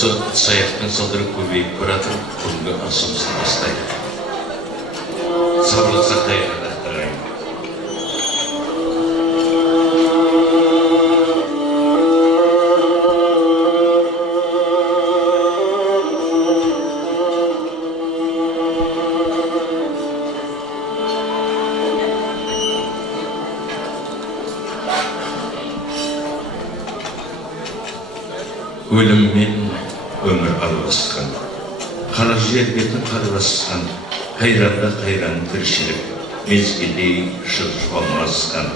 Осы саяқтың сылдыры көбейіп баратыр, бүгінгі асымызды бастайды. Сабырлық сақтайық ағайын. Өліммен өмір араласқан, қара жер бетін қарбасқан, қайранда қайран тіршілік, мезгілдей шығып алмасқан.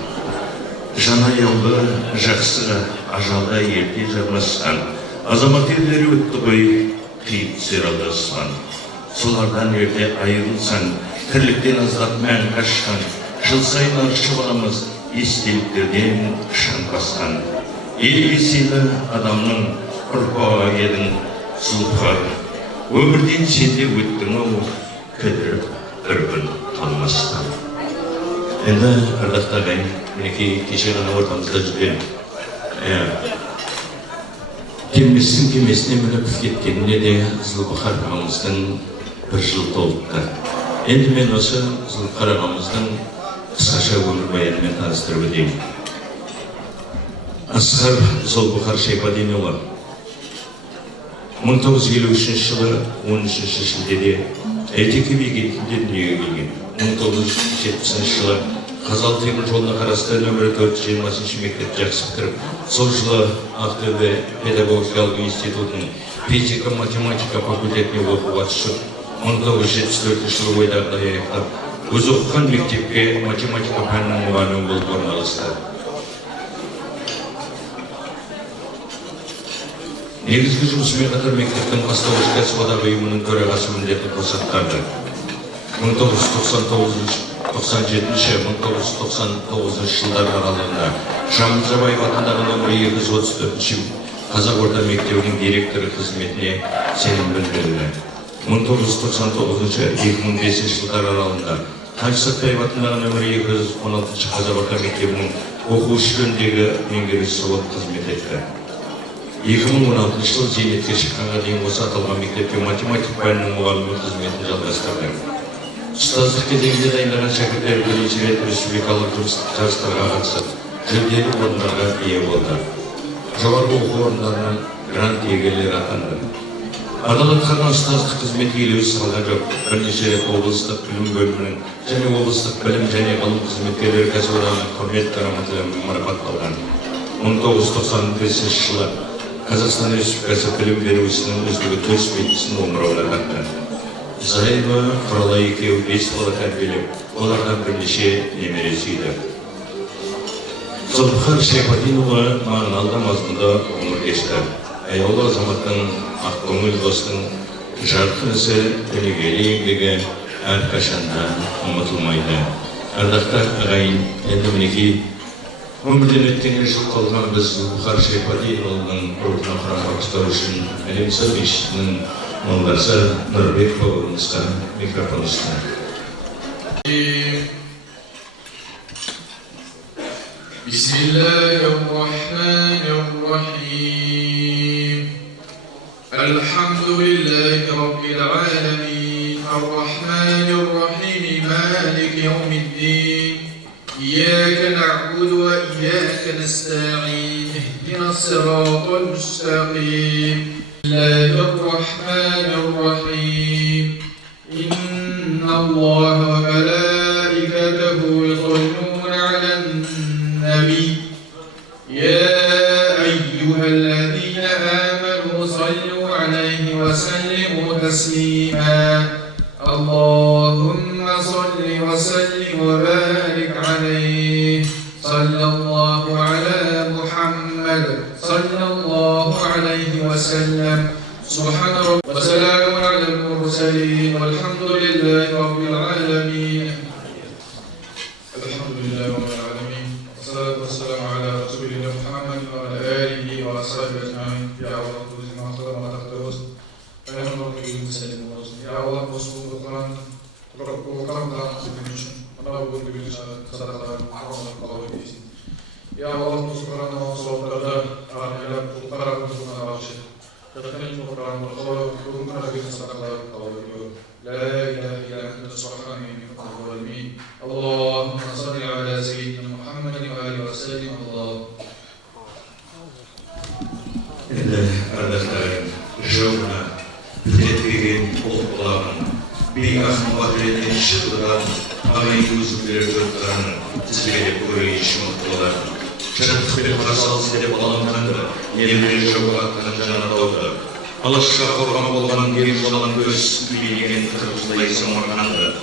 Жан аяулы жақсыға ажалда ерте жармасқан, азамат ерлері өтті ғой, қиып түсер алдаспан. Солардан ерте айырылсан, тірліктен аздап мән қашқан, жыл сайын аршып аламыз, естеліктерден шаң басқан. Елге сені адамның ұрпағы едің, сұлқар. Өмірден сенде өттің-ау, кідіріп бір күн қалмастан. Енді ардақты ағайын, мінекей кеше ғана ортамызда жүрген келместің кемесіне мініп кеткеніне де Зұлбахар ағамыздың бір жыл толыпты. Енді мен осы Зұлбахар ағамыздың қысқаша өмірбаянымен таныстырып өтейін. Асқар Зұлбахар Шайбадинұлы 1953 жылы 13 шілдеде Әйтеке би кентінде дүниеге келген. 1970 жылы Қазалы темір жолына қарасты нөмірі 420 мектеп жақсы бітіріп, сол жылы Ақтөбе педагогикалық институтының физика-математика факультетіне оқуға түсіп, 1974 жылы ойдағыда аяқтап, өзі оқыған мектепке математика пәнінің мұғалімі болып орналасты. Негізгі жұмысымен қатар мектептің бастауыш кәсіподақ ұйымының төрағасы міндетін қоса атқарды. 1997-1999 жылдар аралығында Шамил Жабаев атындағы нөмірі 234 Қазақ орта мектебінің директоры қызметіне сенім білдірілді. 1999-2005 жылдар аралығында Қаныш Сәтпаев атындағы нөмірі 216 Қазақ орта мектебінің оқушы жөніндегі меңгерушісі болып қызмет етті. 2016 жылы зейнетке шыққанға дейін осы аталған мектепте математика пәнінің мұғалімі қызметін жалғастырды. Ұстаздық кезеңде дайындаған шәкірттер бірнеше рет республикалық жарыстарға қатысып, жүлделі орындарға ие болды. Жоғарғы оқу орындарынан грант иегерлері атанды. Адал атқарған ұстаздық қызметі елеусіз қалған жоқ. Бірнеше рет облыстық білім бөлімінің және облыстық білім және ғылым қызметкерлері кәсіподағының құрмет грамоталарымен марапатталған. 1995 жылы Қазақстан Республикасы білім беру ісінің үздігі төс белгісін омырауына тақты. Зайыбы Құралай екеуі 5 бала тәрбиелеп, олардан бірнеше немере сүйді. Зұлбахар Шайбадинұлы мағыналы мазмұнда ғұмыр кешті. Аяулы азаматтың, ақкөңіл достың жарқын ісі, өнегелі еңбегі әрқашанда ұмытылмайды. Ардақты ағайын, енді мінекей өмірден өткен жыл қалған біз Зұлбахар Шайбадинұлының рухына құран ұстау үшін Әлемсі мешітінің молдасы Нұрбек бауырымызға микрофон ұсынады. Бисмиллахир-рахманир-рахим. Алхамдулиллахи раббил аламин. Ар-рахманир-рахим. Малик йаумиддин. إياك نعبد وإياك نستعين اهدنا الصراط المستقيم الله الرحمن الرحيم إن الله وملائكته يصلون على النبي يا أيها الذين آمنوا صلوا عليه وسلموا تسليما اللهم صل وسلم وبارك عليه صلى الله على محمد صلى الله عليه وسلم سبحان ربك وسلام على المرسلين والحمد لله رب العالمين. الحمد لله رب العالمين والصلاة والسلام على رسول الله محمد وعلى آله وأصحابه أجمعين. يا الله تجزي ما خلق ما تقدس فنحن نرجو المسلمين يا الله وصول القرآن وقرآن تنسى ونعوذ بك من صدقة محرمة قضاء الدين. يا الله سبحانه وتعالى أرحم القرآن وقرآن اللهم صل على سيدنا محمد وآله وسلم. Endi kardeşlerim, şovuna tükettiğin okulların bir ahmaklarının şıklıdan ağayı yüzükleri gördüğünü sizlere koyuş mutlular. Çarpıkları karşal sedep alankandı, yerleri şovu hakkının canına doğdu. Alışka korkama olgan yerim olan göz bilgen kırmızılayı samarkandı.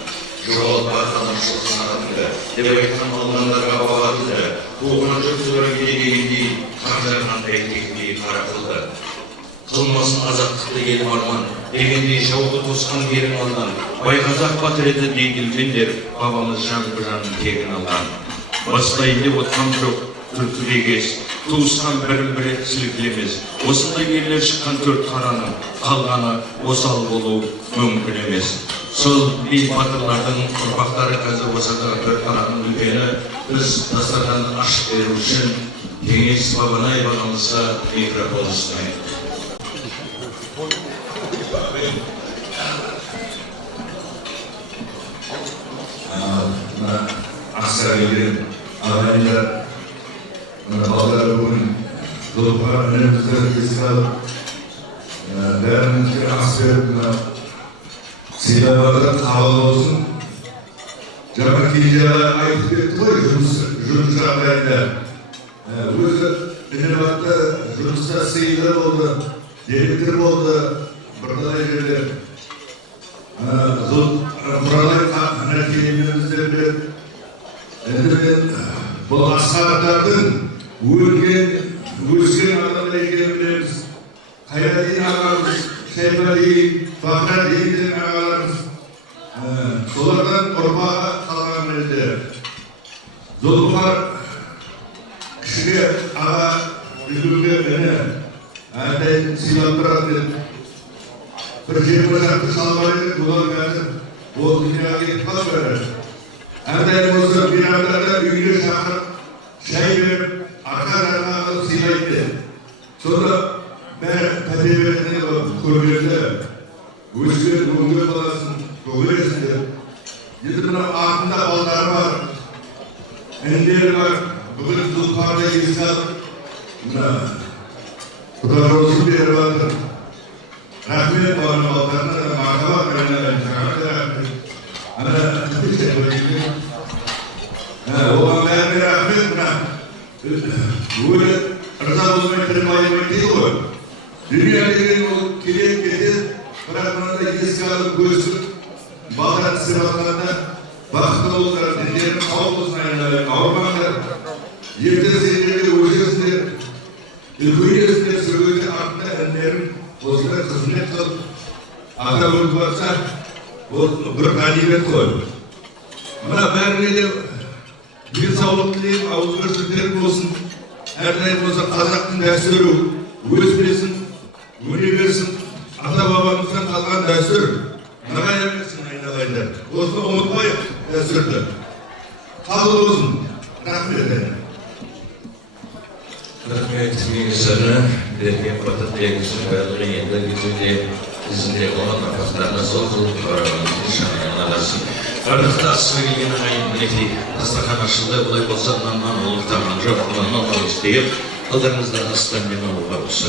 Жоғалып барған шылсынатынды, дебектен алғандарға бағатылды, туған жүргізілген дегендей, қанжарынан бәйтекіндей қарақылды. Қылмасын азаттықты елім арман, дегендей жауды тосқан ерім алдан, байқазақ батыреті дейгілмендер, бабамыз жан-жан тегін алған. Бастайын деп отқан жоқ, түртілегес, туысқан бірін-бірі сілкілемес. Осындай ерлер шыққан төрт қараны, қалғаны осал болу мүмкін емес. Сол би батырлардың ұрпақтары қазір осындағы төрт қараның үлкені біз дастарханды ашып беру үшін Кеңес Бабанай бағамызға микрофон ұсынайық. Ақсарайден ағайындар балалар бүгін Зұлыпқа інімізді еске алып, бәрімізге ас беріп сыйлағандар қабыл болсын. Жаңа кейжаға айтып кетті ғой жұмыс жағдайында. Өзі ініматты жұмыста сыйлы болды, деректер болды, бірдалай жерде. Құралай нәтижемізді біледі. Енді мен бұл асқараттардың өскен адамдар екенін білеміз. Қайрадин ағамыз, Шайбали, Фахрадин ағаларымыз, солардан ұрпағы қалған еді. Зұлыпар кішіге аға үлгіге іні әрдайым сыйлап тұрады. Bir şarkı salmayı kullanmayı o dünyaya gitmez böyle. Hem olsa binalarda üyüne şahır şey verip arka silaydı. Sonra ben tabiatını kuruluydu. Üstüne bulunduğu falasın kuruluydu. Yedimden altında ballar var. Endiler var. Bugün Zulkar'da İsa Kudar olsun bir yer vardır. Rahmet bana ballarına da markaba kaynağı çağırdı. Ana bir şey böyle. O ben rahmet buna. Bu rıza olmayı kırmayı değil o. Dünyadaki o kilit getir. Bırakmada iskalı göğsü. Bağlar sıralarında bakıda olurlar. Dinlerin kavulsun aynaları. Kavurmanlar. Yerde zeyleri uğraşıyorsunlar. Ülküyle sürgüde arttı enlerin. Osman hizmet kılıp, ata ulup varsa, o bir ganimet koy. Bana bärine de bir sağlık dileyip, ağızgörsüzlerim olsun. Her daim olsa Kazak'ın dästürü, öz bilesin, öne versin. Ata babamızdan kalgan dästür. Naga yemesin aynalaylar. Osman unutmayıp dästürdü. Kabul olsun. Rahmet edin. Rahmet mingisarına bergen batıp degisi bayılgı yenda güzüde izinde olan nafaklarına sol kılıp kavramanın şanayın alasın. Ardıqta asılı gelgen ayın bileti dastaqan açıldı. Bulay bolsa nanman olup tamam жоқ, nanman olup isteyip aldarınızdan aslan men olup olsa.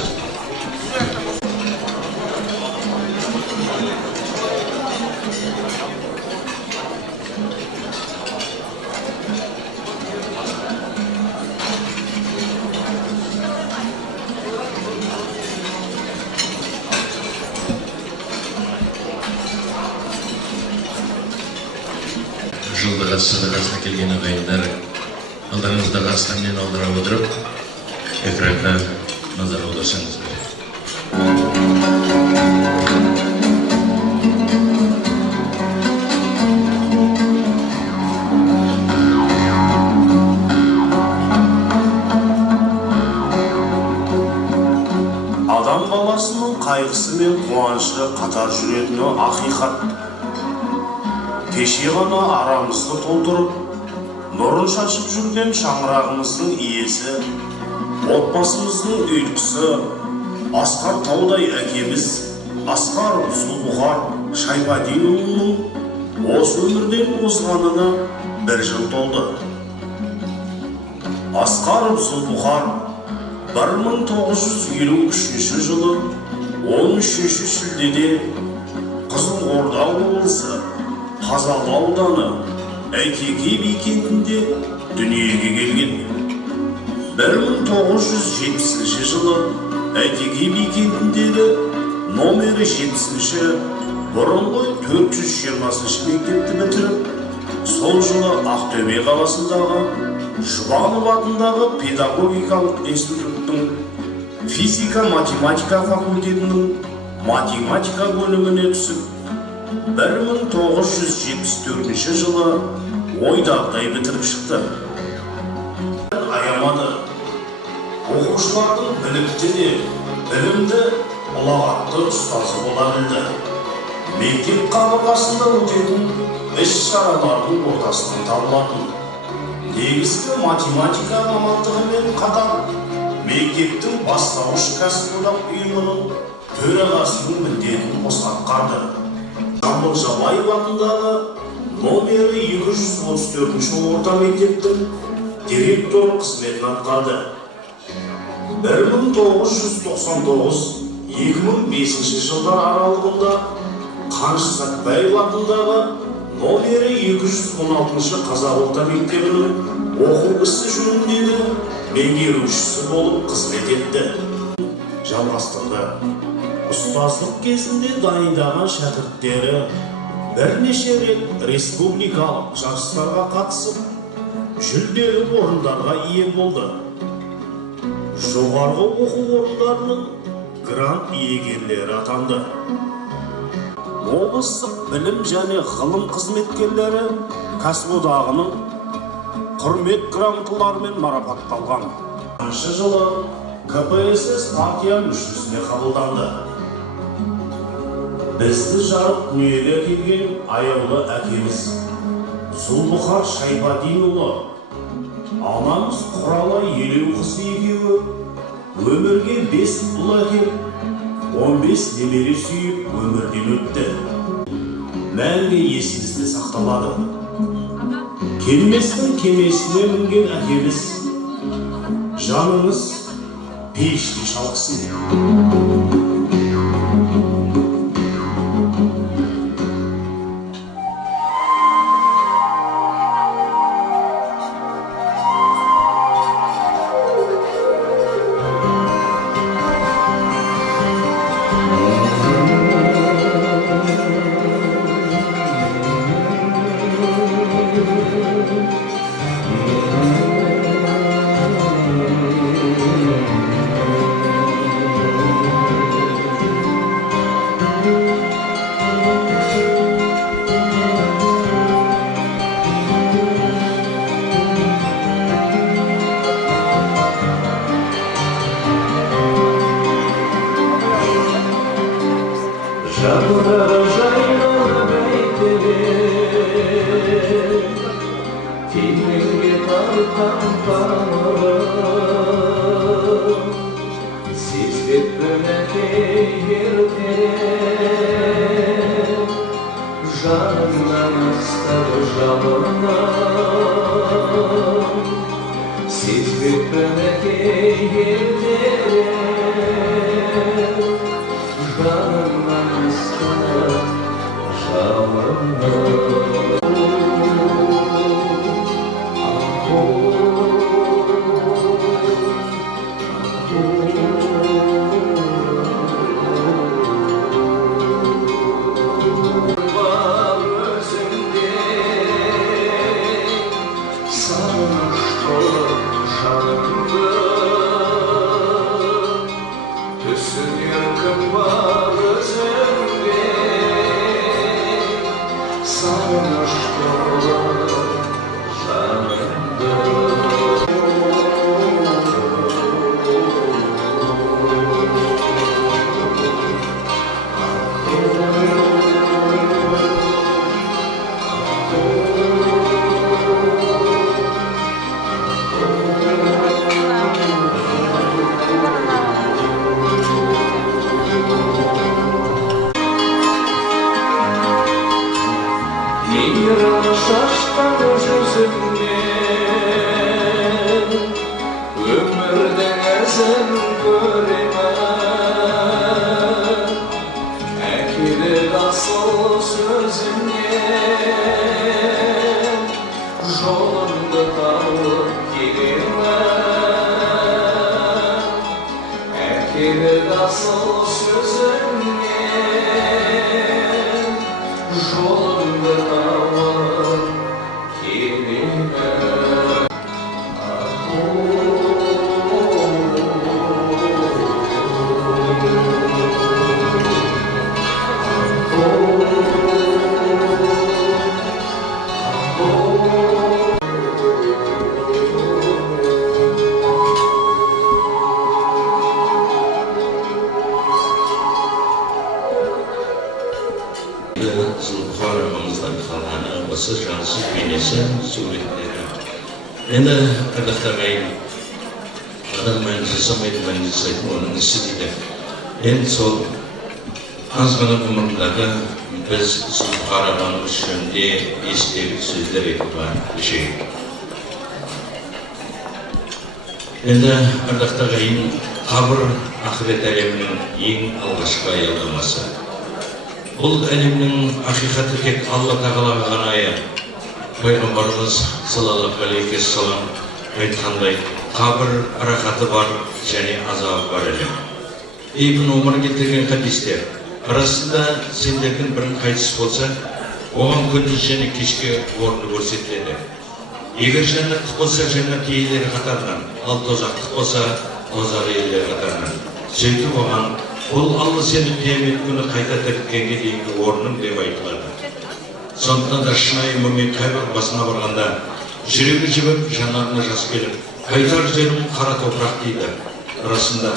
Жылдығы сыдығасына келген ағайындар алдарыңыздағы астанмен алдыра отырып экранға назар аударсаңыздар. Адам баласының қайғысы мен қуанышы қатар жүретіні ақиқат. Кеше ғана арамызды толтырып, нұрын шашып жүрген шаңырағымыздың иесі, отбасымыздың ұйытқысы, асқар таудай әкеміз Асқаров Зұлбұхар Шайбадинұлының осы өмірден озғанына 1 жыл толды. Асқаров Зұлбұхар 1953 жылы 13 шілдеде Қызылорда облысы Қазалы ауданы Әйтеке би кентінде дүниеге келген. 1970 жылы Әйтеке би кентіндегі номері 70-ші бұрынғы 420 мектепті бітіріп, сол жылы Ақтөбе қаласындағы Жұбанов атындағы педагогикалық институттың физика-математика факультетінің математика бөліміне түсіп, 1974 жылы ойдағыдай бітіріп шықты. Аямады. Оқушылардың білікті де, білімді, ұлағатты ұстазы бола білді. Мектеп қабырғасында өтетін іс-шаралардың ортасынан табылатын. Негізгі математика мамандығымен қатар мектептің бастауыш кәсіподақ ұйымының төрағасының міндетін қоса атқарды. Жамбыл Жабаев атындағы номері 234-ші орта мектептің директоры қызметін атқарды. 1999-2005 жылдар аралығында Қаныш Сәтбаев атындағы номері 216-шы қазақ орта мектебінің оқу ісі жөніндегі меңгерушісі болып қызмет етті. Жалғастырды. Ұстаздық кезінде дайындаған шәкірттері бірнеше рет республикалық жарыстарға қатысып, жүлделі орындарға ие болды. Жоғарғы оқу орындарының грант иегерлері атанды. Облыстық білім және ғылым қызметкерлері кәсіподағының құрмет грамоталарымен марапатталған. 2000 жылы КПСС партия мүшесіне қабылданды. Бізді жарық дүниеге келген аяулы әкеміз Зұлбұхар Шайбадинұлы, анамыз Құрала Елеуқызы екеуі өмірге 5 ұл әкеліп, 15 немере сүйіп өмірден өтті. Мәңгі есімізде сақталады. Келместің кемесіне мінген әкеміз, жаныңыз пеште шалқысын. Sağ asıl sözünden Jolunda kalıp girilmem Erkek asıl sözünden Jolunda kalıp girilmem Zulbuxaramızdan kalğanı, bası cansız beynesi, suretleri. Endi aqdaqtag'ayin adam bilan jasamaydi, men jasaydim, onun isi deydi. Endi sol azgina umrimdagi biz Zulbuxaramamiz shunday esdagi so'zlar aytgan şey. Endi aqdaqtag'ayin qabr ahiret aleminin eng alg'ashqi ayollamasi. Бұл әлемнің ақиқаты тек Алла Тағалаға ғана аян. Пайғамбарымыз саллаллаху алейхи вассалам айтқандай, қабір рахаты бар және азабы бар әлем. Ибн Умар келтірген хадистер арасында сендердің бірін қайтыс болса, оған күндіз және кешке орны көрсетіледі. Егер жәннаттық болса, жәннат иелері қатарынан, ал тозақтық болса, тозақ иелері қатарынан. Сөйтіп оған бұл Алла сені қиямет күні қайта тірілткенге дейінгі орның деп айтылады. Сондықтан да шынайы мүмин қабір басына барғанда жүрегі жібіп, жанарына жас келіп, қайтар жерім қара топырақ дейді. Расында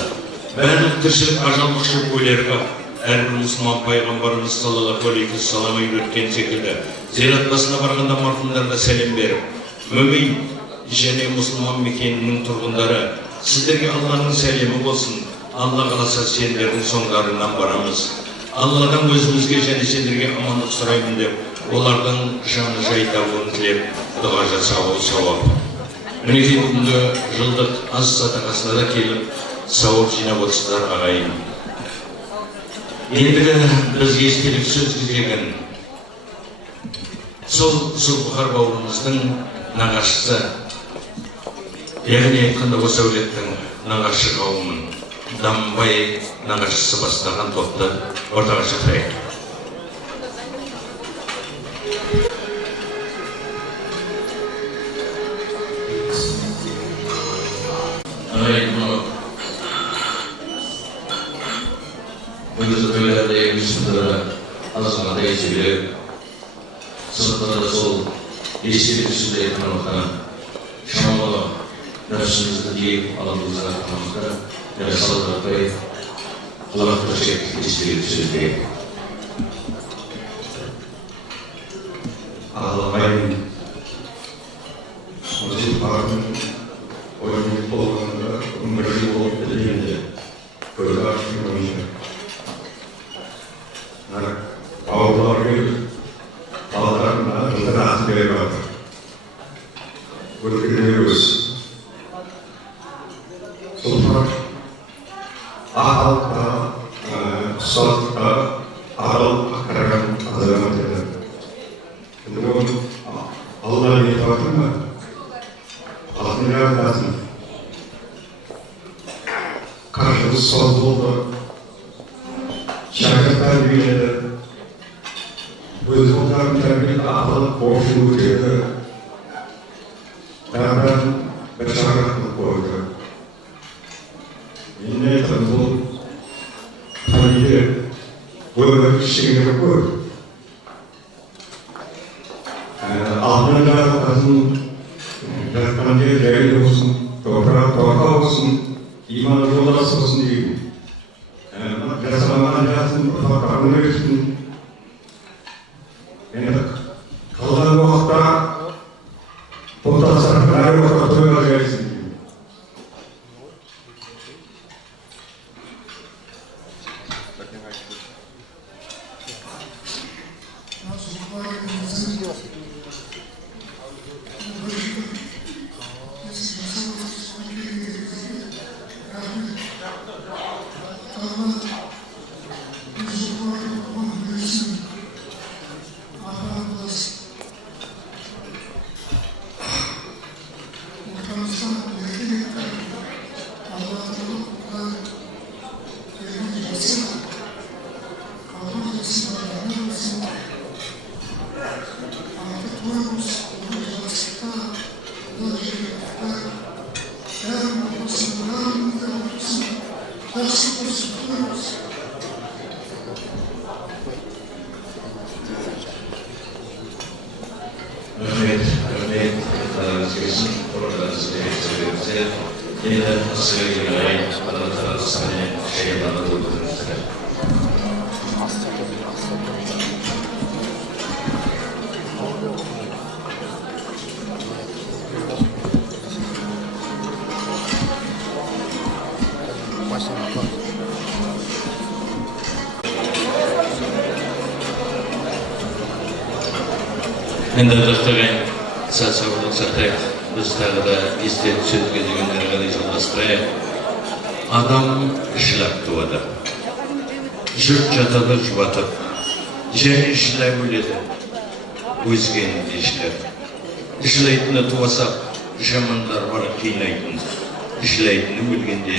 барлық тіршілік ажал құшып өлерге әрбір мұсылман пайғамбарымыз саллаллаху алейхи вассалам үйреткен секілді зират басына барғанда марқұмдарға сәлем беріп, мүмин және мұсылман мекенінің тұрғындары, сіздерге Алланың сәлемі болсын. Алла қаласа сендердің соңдарынан барамыз. Алладан өзімізге және сендерге амандық сұраймын деп, олардың жаны жай табуын тілеп, дұға жасауы сауап. Мінекей бүгінгі жылдық аз садақасына да келіп, сауап жинап отырсыздар ағайын. Ендігі бізге естелік сөз кезеген сол Zulbuxar бауырымыздың нағашысы, яғни айтқанда осы әулеттің нағашы қауымын Дамбай нағашысы бастаған топты ортаға шақырайық. Бүгінгі тойларда еңбекшілері азғанда есебелеп, сұрақтарда сол есебелеп сөзді айтқанымыздан шамалы нәпсімізді дейіп аламызға қанымызда және салдыратпай Аллахқа шек есебелеп сөз берейік. Ағайын Zulbuxардың ойын болғанда өмірі болып білгенде көзі ашып өмір. Ауылдар келіп, балаларына ынтырасын беріп жатыр. Өткенде өз. Zulbuxar ақылға, ұқсатқа, адал ақырған азамат еді. Енді оны Алла етіп жатыр ма? Алтын жаратасын. Қаржымыз сол болды. Шәкірт тәрбиеледі. Өз ұлдарын тәрбиеледі, ақылы оқып өтеді. Бәрін бір шағыртып қойды. Мен айтқан бұл тәрбие өмір кішігірі көр. Алтын жаратасын, жатқан жер жайлы болсын, топырақ торқа болсын, иман жолдасы болсын деймін. Жасамаған жасын, ұрпақтарын өсін. Енді қалған уақытта бұлтасырып әр уақытта тойға жайсын деймін. Başkanımız gelsin, oradan size hepsi yine nasıl ilgilenmeyi, anlatan aslanı şeylerden doldurmuşlar. Endi to'xtagan sal-savurlik satay biz tag'ida esdek so'zga deganlarga joylashtiraylik. Adam ishlab tuvadi. Jurt jatadi juvatib. Jang ishlab o'ladi. O'zgani ishlar. Ishlaytini tuvasa jamanlar var qiynaytın. Ishlaytini o'lganda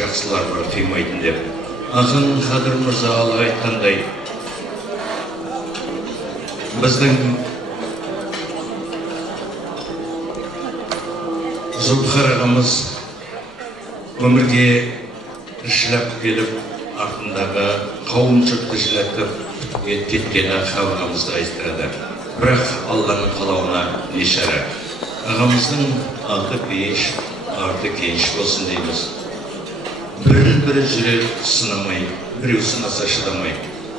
yaxshilar var qiymaytın deb. Axın Xadir Mirzo aytganday bizning Zulfar ağamız ömürge işlep gelip ardındağı kavumçuk işletip kettiğine ağamızda istiradı. Bırak Allah'ın kalavuna nişara. Ağamızın altı beş, artı genç olsun deyimiz. Biri jürek sınamay, biri sınasa şıdamay.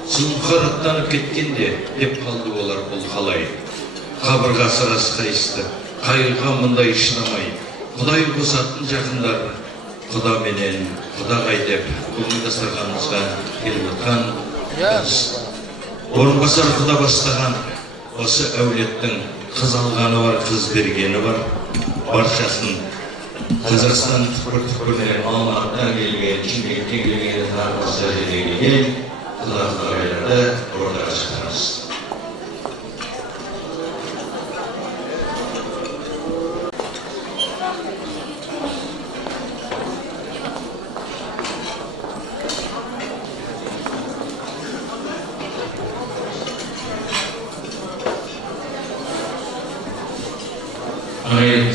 Zulfar atlanıp ketkende hep kaldı olar bul halay. Kabırgası rastı isti, kayırga mında işinamay. Құдай қосатын жақындар, құда менен, құда қайдеп, бүгін дастарханымызға келіп отқан, орынбасар құда бастаған, осы әулеттің қыз алғаны бар, қыз бергені бар, баршасын Қазақстан түкпір-түкпірінен Алматыдан келген, Шымкенттен келген, тағы басқа жерден келген, құда-құдағайларды ортаға шығарамыз.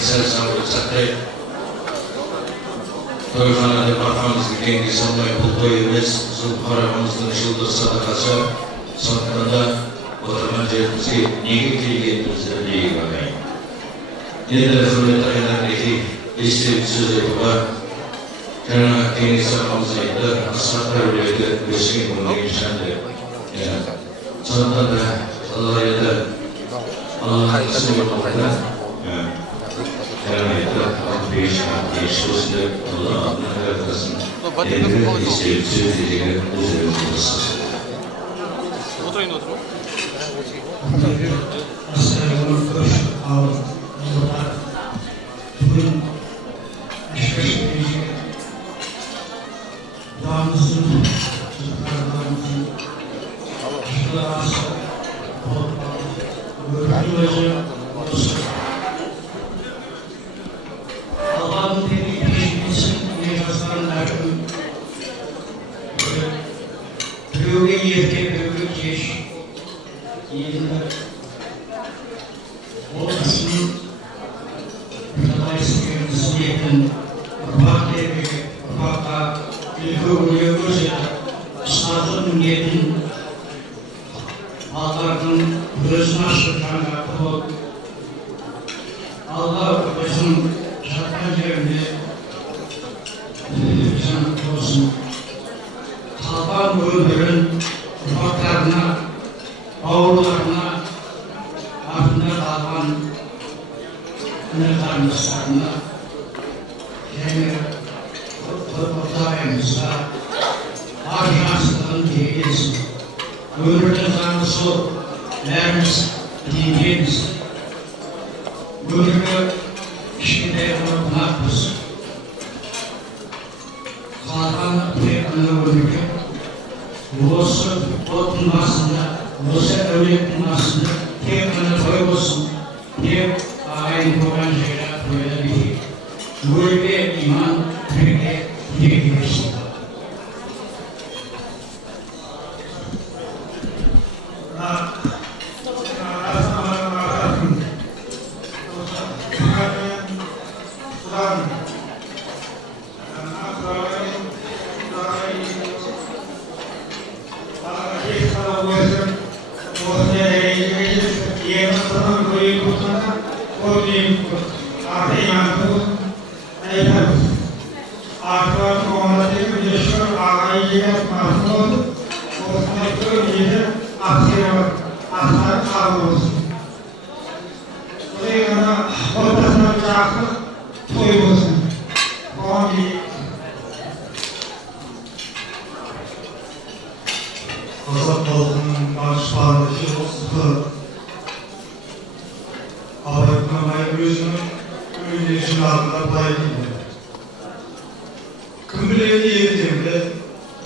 Sel-savurlik satay to'yxonada barxamizga kengi solmay pul qo'yimiz Zulfar ağamızın жылдық sadaqasi so'nda o'tirgan joyimizga nega kelganimizni bilmayman. Endi hurmatli ayollardagi esdalik so'z aytib kana kengi ağamız aytdi asfalt davlati o'sgan bo'lgan ishandi. So'nda Alloh edi Allohning ismi bilan Karnıydı, beş olsun Allah'ın arkasın. Evde isteyip söyleyeceğine üzerinde olsun. Oturayım oturma. Bugün dağımızın, çocuklarımızın, Allah'ın tebrik yazılanların büyüğü yerke büyüğü geç yerinde olmasının dolayısıyla niyetin ufak devri ufakta ilgi oluyoruz ya sağlıklı niyetin Allah'ın gözünü açtıklarına kul Allah bizim şartlar yerinde bizim olsun. Taban ömrün ufaklarına, oğullarına, ardında kalan kardeşlerine, kendi ortağımıza harcansızlığın değiliz. Ömrünün tanrısı, verimiz, dinimiz. Ömrünü işinde unutmakız. Kalan peygamber ömrü, olsa otun aslında, olsa öğretin aslında, peygamber toy olsun, diye aynı koyan şeyler koyabilir. Böyle iman, peki, diyebilirsin. Ko'rning aqiyatini aytamiz. Aqiyat qo'mondagi Yeshur Ag'ayga mahmud o'zini ko'rgida aqiyat qabul. Uyg'ona o'rtasida chaqib to'y bo'lsin. Qo'mondagi Қазақ халқының данышпаны философы Абай Құнанбаев өзінің өлең жинағында былай дейді: кім біледі ертеңді,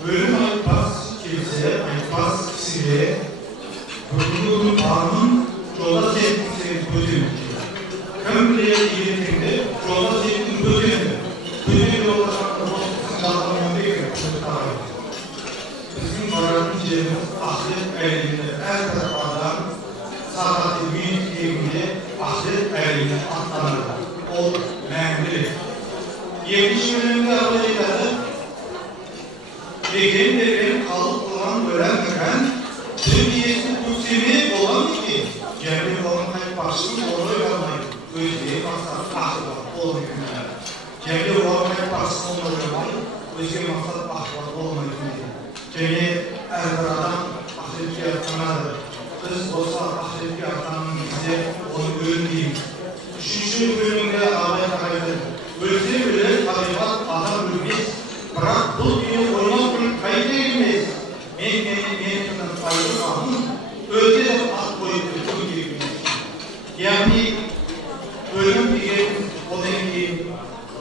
өлім айтпас келсе айтпас кісіге, бүгінгі күн бармын жолда сеттің сен көтен. Кім біледі ертеңді, жолда сеттің көтен. Көтен жолда шақта болсын жалғанмен бекер. Bizim barın yerimiz ahiret eline her tarafından saati büyük evinde ahiret eline atlanır. O memnun. 70 bölümde Amerika'da benim kalıp olan öğrenmeden Türkiye'si Türkçe'yi olan ki Cemil olan kayıp başını doğru öğrenmeyin. Özgeyi maksat ahvat olmayın. Cemil olan kayıp başını olmayın. Özgeyi maksat ahvat olmayın. Және әрбір адам ақиретке аттанады. Біз осы ақиретке аттанған кезде оны өлім дейміз. Үшінші бөлімде Абай айтады: өлсе өлер табиғат адам өлмес, бірақ бұл дүние ойнау күн қайта келмес. Мен пайдаланым өлсе де ат қойып өту керек емес. Яғни өлім деген одан кейін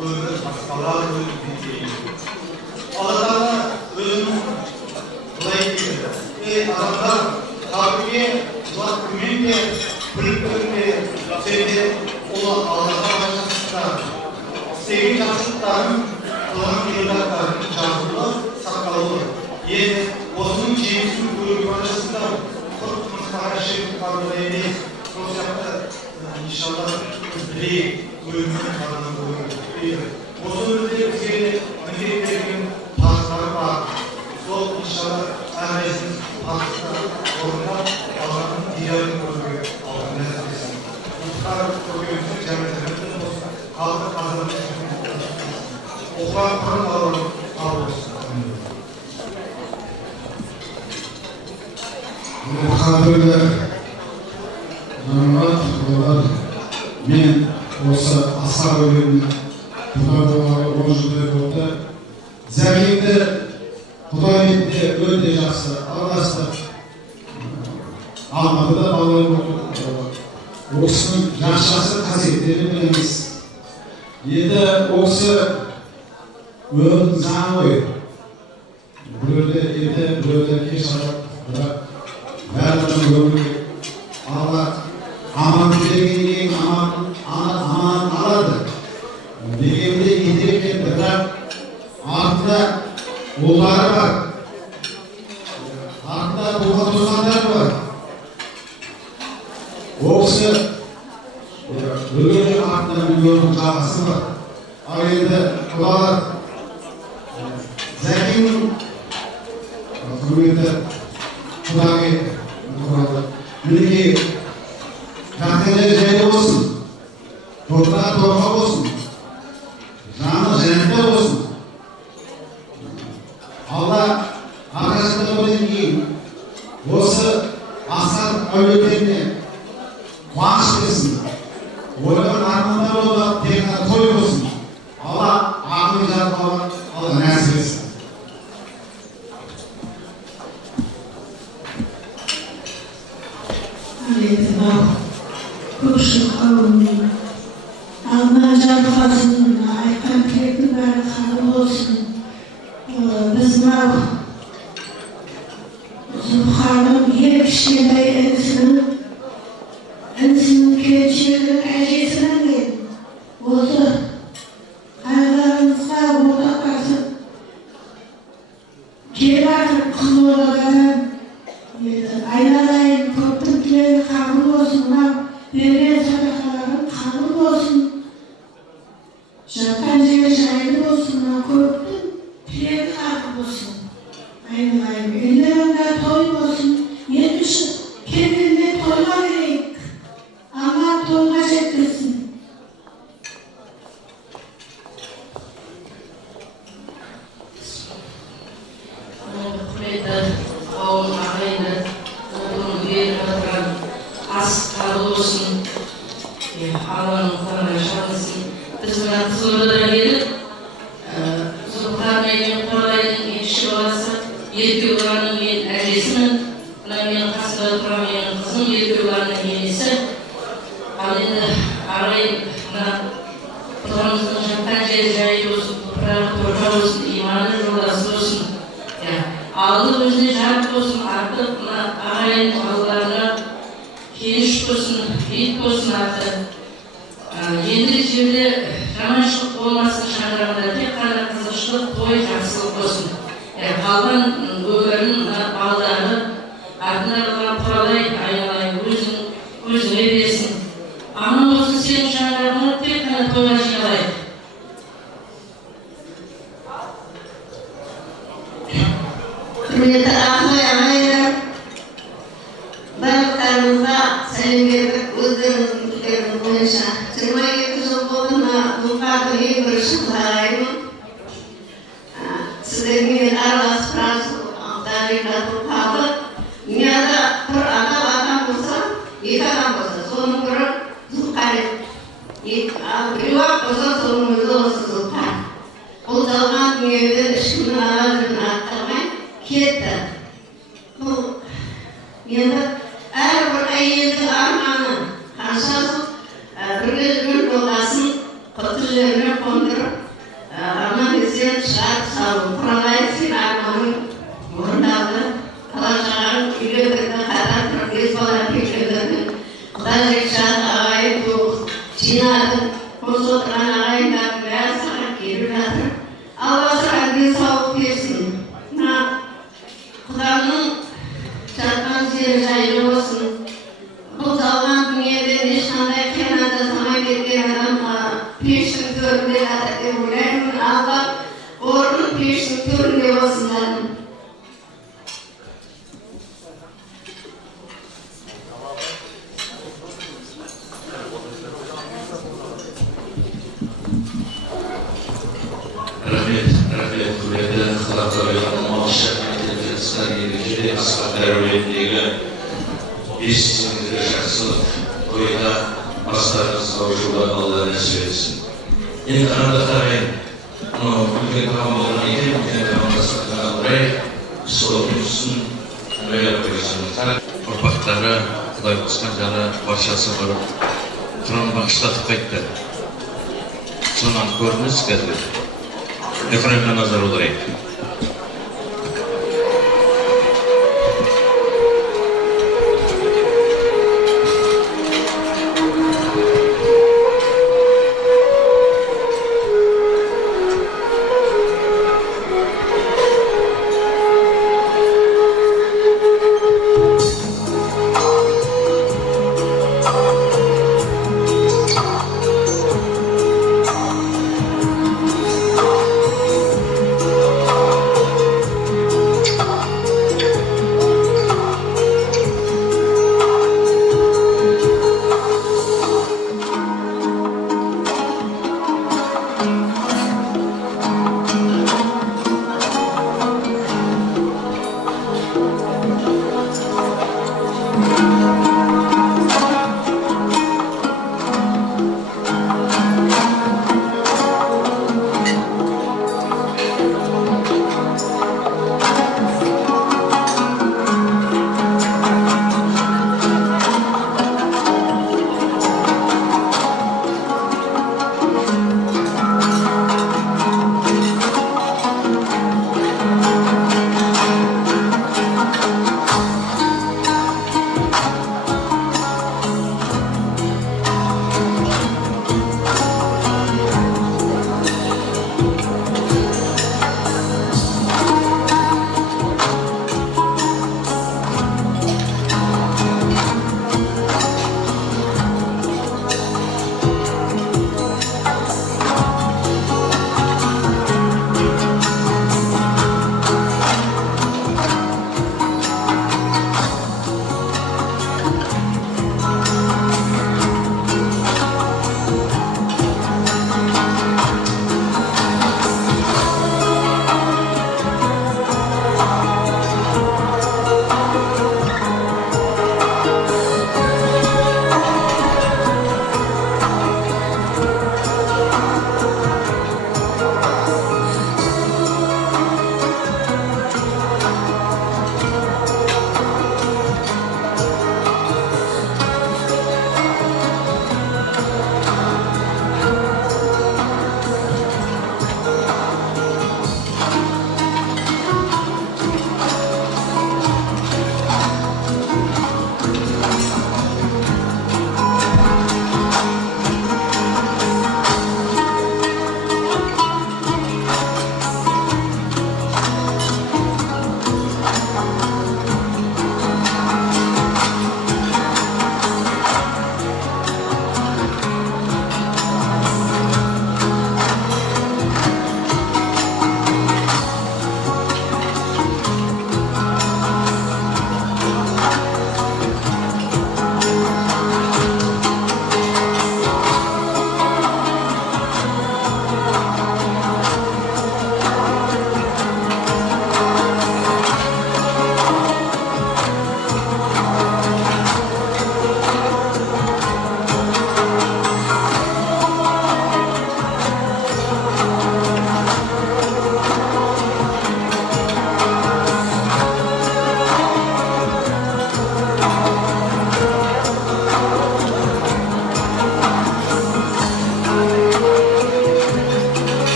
өмір басталар, өлім деген. Алладағы өзінің бұлай дейді: адамдар қабірге ұзатқымен де күлікпен де сенде ұлы Аллаға байланысты істеген жақсылықтарын, қылған қиындықтарын жазулы, сақтаулы. Енді осының жемісін көруге барасыңдар, құр тынысқаға шегіп қалуға емес. Сол сияқты иншалла білейік, өлімнен қадамын көруге. Осы өмірде бізге міндет берген парыздары бар. Сол иншалла әрқайсымыз парыздарды орындап, Алланың диярын көруге алған нәсібесін. Мұхтар көкеміздің жәмәтіміздің болсын, қалды қазіріміздің оқыған құрын алуын алуын. Қадірлі жамағат, мен осы асар өлеңін Құдайдың оржыдай болды. Зәкеңді Құдайменде өте жақсы араластық. Алматыда балалар болды. Осының жақшасы қасиеттерін білеміз. Енді осы өмірдің заңы ғой. Біреуде ерте, біреуде кеш алады. Бірақ бәрінің өмірі Алла аман берген ең аман алады. Дегенде етеркен, бірақ артында ұлдары бар. Артында туған-туғандар бар. Осы өлеңнің артында өмірдің жалғасы бар. Ал енді құдалар Зәкеңнің құрметі Құдағи туралы мінекей жақындай жайлы болсын, тоқтар торға болсын, жаны жәннатта болсын. Алла арқасында одан кейін осы асар әулеттеріне қуаныш берсін. Ойлаған армандар болды, тек қана той болсын. Алла ақыл жарып алған, Алла нәсіп етсін. Көпшілік қауымның алдынан жарылғасын, айтқан тілектің бәрі қабыл болсын. Біз мынау Зұлханың ең кішкентай інісінің келіншегінің әжесінің де осы қайғыларымызға ортақтасып келіп жатыр Қызылордадан. Айналайын, көптің тілегі қабыл болсын, мынау берген садақаларың қабыл болсын, жатқан жері жайлы болсын, мынау көптің тілегі қабыл болсын. Айналайын, үйлеріңде той болсын, енді келгенде тойға берейік, аман тойға жеткіз. мен қасында тұрған менің қызым екі баланың енесі. Ал енді ағайын құдамыздың жатқан жері жайы болсын, торқа болсын, иманы жолдасы болсын. Алды өзіне жарық болсын, артып ағайын балаларына кеніш болсын, ет болсын арты. Ендігі жерде жаманшылық болмасын шаңырағында, тек қана қызықшылық, той, жақсылық болсын. Қалған өмірін балдары артында қалған құралай айналайын, өзіңе бересін. Аман болсын сенің шаңырағыңа, тек қана тойға жиналайық. Құрметті ағайындар, барлықтарыңызға сәлем бердік өздеріңіздің пікіріңіз бойынша. 22 жыл болды мына Бұлғардың ең бірінші ағайынмын. Сіздермен араласып жатып қалды. Дүнияда бір адам болса, екі адам болса, соның бірі Зұлқарин. Ал біреу-ақ болса, соның өзі осы Зұлқарин. Бұл жалған дүниеде ешкімнің ағайын аттамай кетті. Бұл енді әрбір әйелдің арманы қанша жыл бірге жүрген жолдасын құтты жеріне қондырып арман есен шығарып салу. Құралай сен арманың орындалды. Қала-шағаң үйлендірді, қатар тұрып 5 бала пекендірді. Құдай жекшат ағайын тоғыз жинады. Осы отырған ағайындардың бәрі саған келіп жатыр. Алла саған денсаулық берсін. Құданың жатқан жері жайлы болсын. Бұл жалған дүниеден ешқандай қиянат жасамай кеткен адамға пештің төрінде жатыр деп ойлаймын. Алла орнын пештің төрінде болсын жаным. Рахмет, құрметті қалақтарының мағышы Сәргелі Асқар Дәулетіндегі бесіңізді жақсылық тойда бастарыңыз саушылға Алла нәсіп етсін. Енді арада қарайын, үлкен тағам болған екен, үлкен тағамда сақтыға орай сол жұмысын ойлап қойсаңыздар. Ұрпақтары, Құдай қосқан жаны баршасы барып, тұрын бағыштатып қайтты. Сонан көріңіз қазір. Экранға назар аударайық.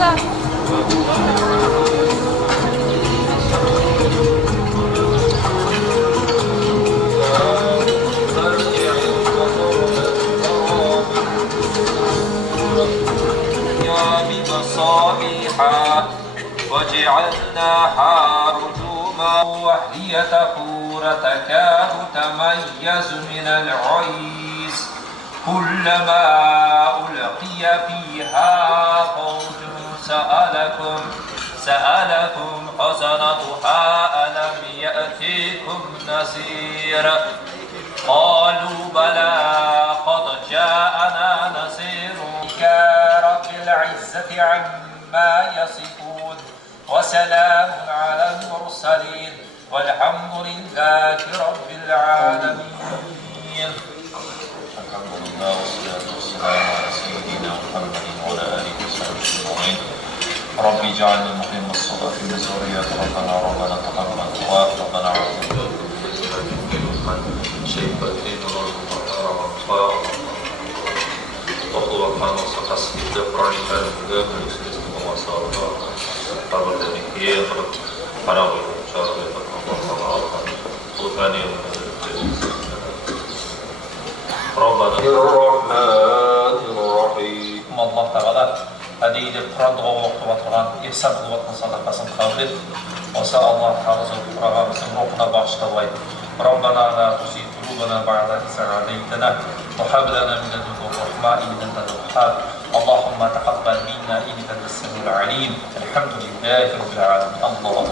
Hamza. صالحا وجعلناها رجوما وهي تفور تكاد تميز من الغيظ كلما ألقي فيها فوج سألكم خزنتها ألم يأتيكم نذير قالوا بلى قد جاءنا نذير رب العزة عما يصفون وسلام على المرسلين والحمد لله رب العالمين. الحمد لله والصلاة والسلام على سيدنا محمد وعلى آله وصحبه أجمعين. رب اجعلني مقيم الصلاة من ذرية ربنا تقبل دعاء ربنا عافنا Allah'tan olsa tasdikte Kur'an-ı Kerim'de Müslüman'ın olmasında haberlerini yapıp para koyup çağırıp Allah'tan Kur'an'ı Rabbana Ar-Rahmanir-Rahim. Allah Teala hadiyede Kur'an'da okutup oturgan ihsan kılıp atkan sadakasını kabul et. Osa Allah Teala Kur'an'ımızın ruhuna bağışlamayın. Rabbana la tuzigh qulubana ba'da idh hadaytana wa hab lana min ladunka rahmah innaka antal wahhab. Allahumma taqabbal minna innaka antas samiul alim. Alhamdulillahi rabbil alamin. Allah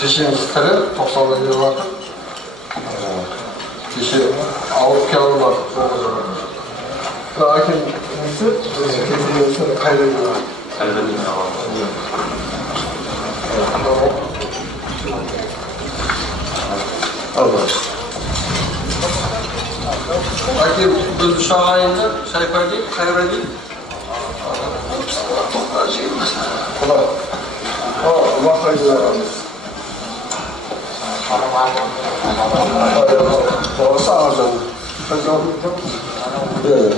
Şişin çıkarı 90'da yıl vardı. Şişi alıp kağıdılar. Lakin neyse, kesinlikle kaydediyorlar. Allah. Lakin biz uşağı ayında şey koyduk, kaybedip. Kolay. Allah kaydediyorlar. Doğrusu ağzını. Evet.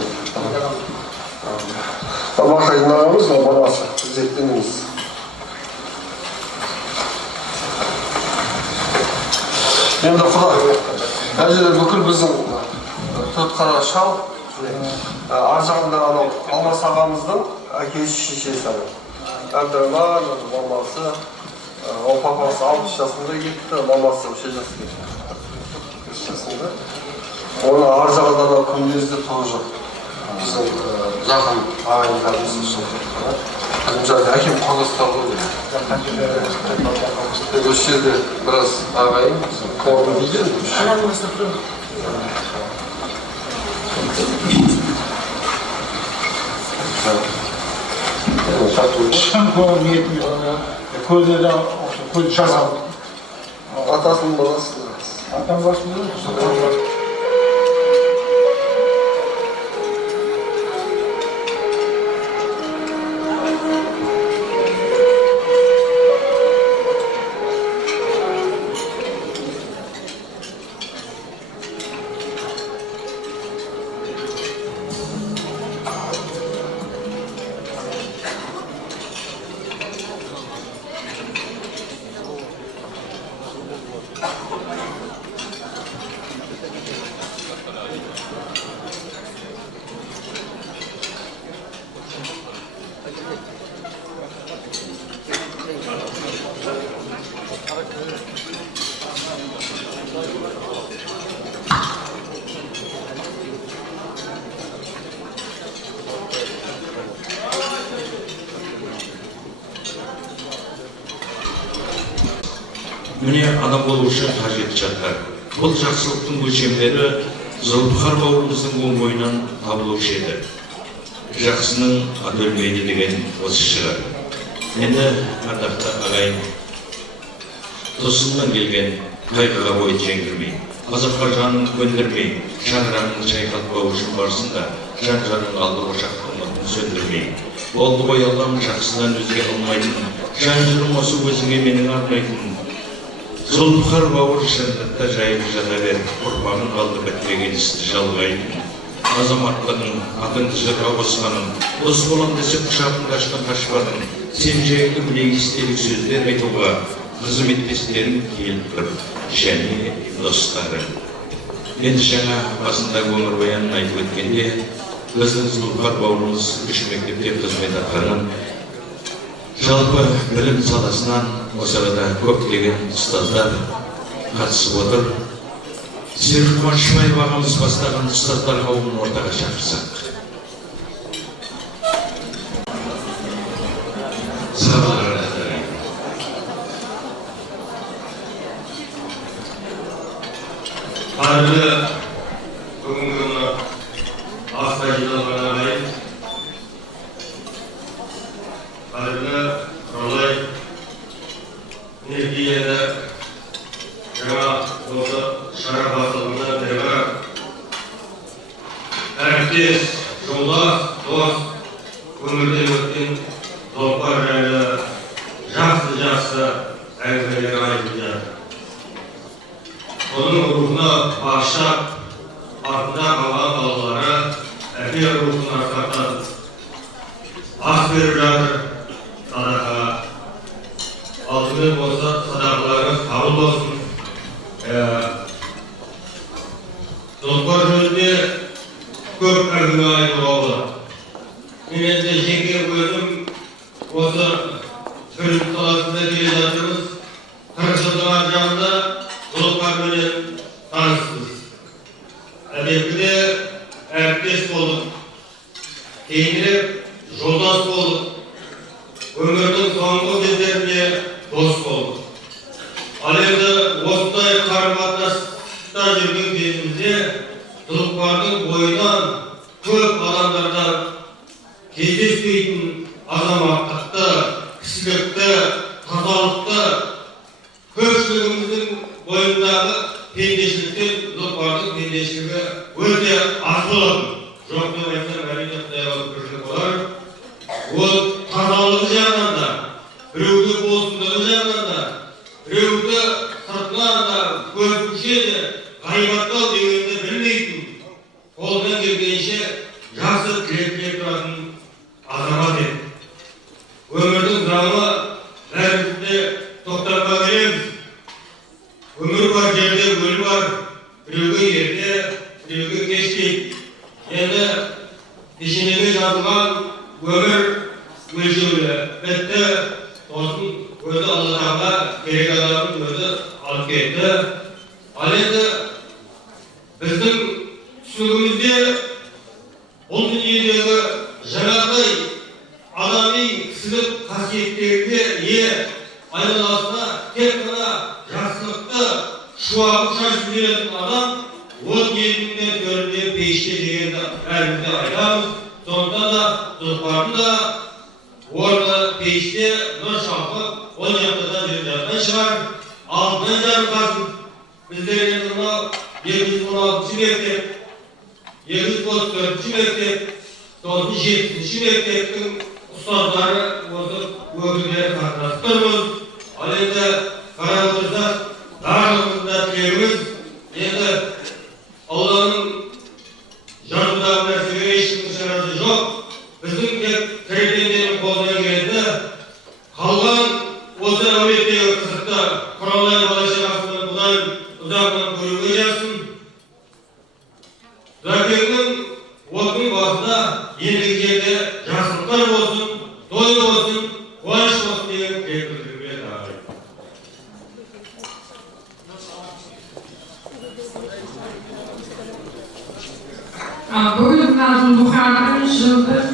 Allah kaydınlarımız da babası. Zeytinimiz. Şimdi Xuday. Әжелер бүкіл біздің төртқара шал аржағында анау Алмас ағамыздың әкесі шешесі Әбдірман, мамасы ол папасы 60 жасында кетті, мамасы 3 жасында кетті. Оны аржағында да күндезде тоже біздің жақын ағайындарымыз үшін. Bizim zaten әкем Қазақстан ғой. Осы жерде біраз ағайын қорды дейден. Шын көңіл ниетім көзіне көз жазам. Атасының баласы. Атам басында Mine adam болу үшін қажетті шарттар. Бұл жақсылықтың өлшемдері Зұлпықар бауырымыздың оң бойынан табылушы еді. Жақсының аты өлмейді деген осы шығар. Енді ардақты ағайын, тосыннан келген қайғыға бойы жеңдірмей, азапқа жанын көндірмей, шаңырағын шайқалтпау үшін барсында, жан-жаның алды ошақтың отын сөндірмей. Болды ғой Аллам жақсыдан өзге алмайтын, жан-жырым осы өзіңе менің арнайтын. Зұлпықар бауыр шындықта жайып жата бер, ұрпағың қалды бітпеген істі жалғайтын. Азаматтығың, атыңды жырға қосқаның, дос болам десе құшағыңды ашқан қашпадың, сен жайыңды білегістелік сөздер айтуға, қызметтестерің келіп тұр, және достары. Енді жаңа басында өмір баянын айтып өткенде, біздің Зұлпықар бауырымыз үш мектепте қызмет атқарған. Жалпы білім саласынан осы арада көптеген ұстаздар қатысып отыр. Серік Қуанышбаев ағамыз бастаған ұстаздар қауымын ортаға шақырсақ. Қадірлі бүгінгі күні асқа жиналған ағайын, қадірлі құралай, мінекей енді жаңа осы шара басылымына бері әріптес, жолдас, дос, өмірден өткен Зұлпықар жайлы жақсы әңгімелер айтып жатыр. Оның рухына бағыштап, артында қалған балалары әке рухын асқақтатып, ас беріп жатыр садақаға. Алдымен осы садақаларыңыз қабыл болсын. Зұлпықар жөнінде көп әңгіме айтуға болады. Мен енді жеке өзім осы білім саласында келе жатырмыз. 40 жылдың ар жағында Зұлпықармен таныспыз. Әдепкіде әріптес болдық. Кейінірек жолдас болдық. Өмірдің соңғы кездерінде дос болдық. Ал енді осындай қарым-қатынаста жүрген кезімізде Зұлпықардың бойынан көп адамдарда кездеспейтін азаматтықты, кісілікті, тазалықты, көпшілігіміздің бойындағы пендешіліктен Зұлпықардың пендешілігі өте аз болатын. Жоқ деп айтсам, әрине Құдайға шүкірлік болар. Ол тазалығы жағынан да, біреуге болсындығы жағынан да, біреуді сыртынан да, көзбіше де, ғайбаттау дегенді білмейтін, қолынан келгенше жақсы тілек тұратын азамат еді. Өмірдің заңы бәрімізде тоқтатпа келеміз. Өмір бар жерде өлім бар, біреуге ерте, біреуге кеш дейді. Енді пешенеге жазылған өмір өлшеулі, бітті, сосын өзі Аллах'ға керек адамын өзі алып кетті. Ал енді біздің түсінігімізде бұл дүниедегі жаңағыдай адами кісілік қасиеттерге ие айналасына тек қана жақсылықты шуағын шашып жүретін адам от елінде төрінде пеште дегенді әлімізде айтамыз. Сондықтан да Зұлпықардың да орны пеште нұр шалқып, ол жақта да жүріп жатқан шығар. Алтын жарылқасын. Біздер енді мынау 216 мектеп, 234 мектеп, сосын 7 мектептің ұстаздары осы өкілдері қатынасып тұрмыз. Ал енді қарап отырсақ, барлығымызда тілегіміз енді Алланың жазудағы нәрсеге ешкімнің шарасы жоқ. Біздің тек тірекендердің қолынан келеді. Қалған осы әулеттегі қызықты құралай бала-шағасынан Құдайым ұзағынан көруге жазсын. Зәкеңнің отының басында ендігі жерде жақсылықтар болсын, той болсын, қуаныш болсын деген тілек білдіріп ағайын. Buxar'ın жылдық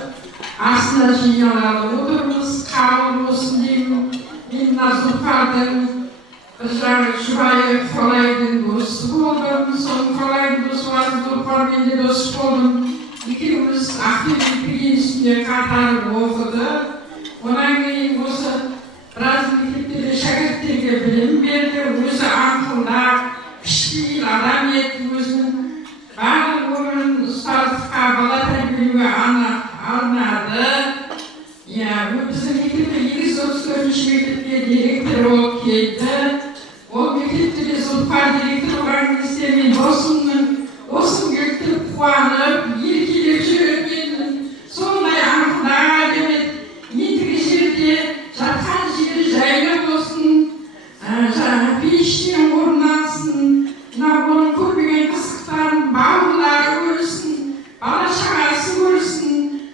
астына жиналып отырмыз, қабыл болсын деймін. Мен мына Бұхардың бір жағы жұбайы Қолайдың досы болдым. Соның Қолайдың досы болатын Бұхармен де дос болдым. Екеуміз Ақтөбе педагогикасында қатар оқыдық. Онан кейін осы біраз мектептерде шәкірттерге білім берді. Өзі ақылдақ, кішіпейіл адам еді. Өзінің барлық өмірін ұстаздыққа, бала тәрбиелеуге арнады. Біздің мектепте 234-ші мектепке директор болып келді. Ол мектепте де Бұхар директор болған кезде мен осыны келтіріп қуанып, еркелеп жүретін, сондай ақылдақ адам еді. Ендігі жерде жатқан жері жайлы болсын, пештен орналсын, оның көрмеген қызықтарын бауырлары көрсін, бала шағасы көрсін,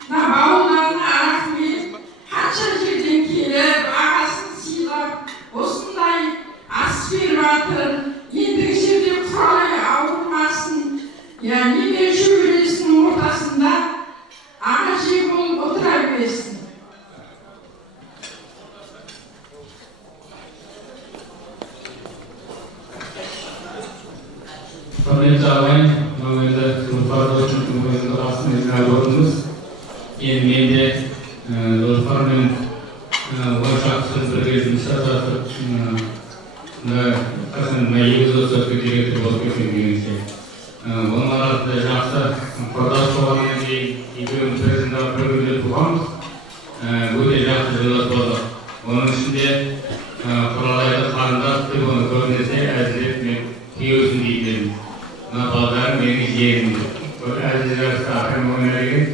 бауырларына рахмет, қанша жерден келіп, ағасын сыйлап, осындай ас беріп жатыр. Ендігі жерде құралай ауырмасын, неме шөбересінің ортасында аға же болып отыра берсін. Құрметті ағайын, мынау енді Бұхар досының асын жинап отырмыз. Енді мен де Бұхармен он шақты сөз бірге жұмыс жасап, мына екі дос директор болып кеткен дегенше. Оның арасында жақсы құрдас болғаннан кейін екеуміз бір күнде туғанбыз. Өте жақсы жылдас болдық. Оның ішінде Құралайды қарындас деп оны көбінесе әзілеп мен күйеусін дейтін. Мына балдарым менің жиенім. Әзіл жарысты ақырын ойнар екен.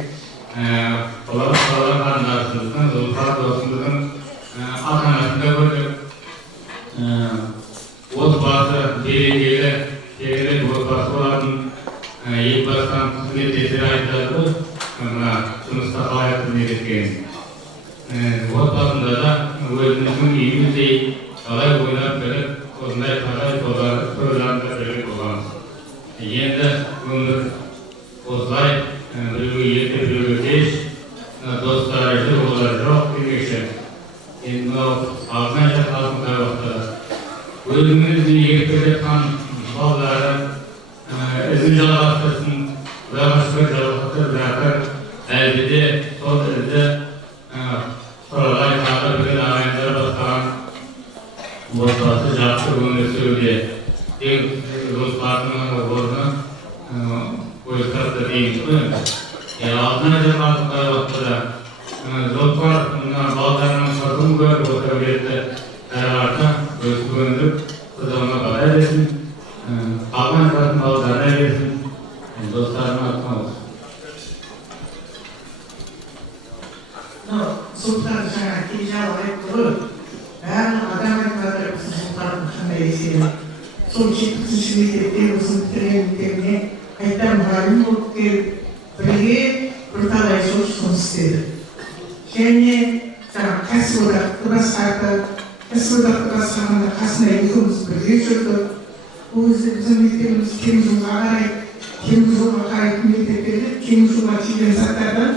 Олар қарындасымыздың, Бұхар досымыздың ата-анасында көрдік. Отбасы берекелі, керемет отбасы болатын. Елбасынан қызмет етері айтады, мына жұмыста қалай қызмет еткенін. Отбасында да өзіміздің үйіміздей қалай ойнап біліп, осындай қалай тойларында біліп болғанбыз. Енді өмір осылай біреуге ерте, біреуге кеш, достары жүр, олар жоқ демекші. Енді мынау ағынан шаққасын қай уақытта. Өзіміздің ертіп жатқан балдары ізін жалғастырсын, Құдайға шүкір жалғастырып жатыр. Әлде де сол ізді Құралай тағы бір ағайындар бастаған отбасы жақсы өмір сүруде. Тек Бұхардың орны ойыстырыпты дейміз ғой. Алтын жатқан қай уақытта Бұхар балдарының қырқын көріп отыра берді. Әрі қарта өз көндіріп, қызығына бара берсін. Қалған жататын балдарына берсін. Достарына атқан olsun. Sultan жаңа келжал айтты ғой, бәрін адам айтпады, осы Sultanның қандай есебі. Сол 70-ші мектепте осыны бітірген мектебіне қайта мұғалім болып келіп, бірге бірталай жыл жұмыс істеді. Және жаңа кәсіподақты басқарды, кәсіподақты басқарғанда қасында екеуміз бірге жүрдік. Өзі біздің мектебіміз Теміржолға қарай, Теміржолға қарайтын мектеп еді, Теміржолға тиген заттардан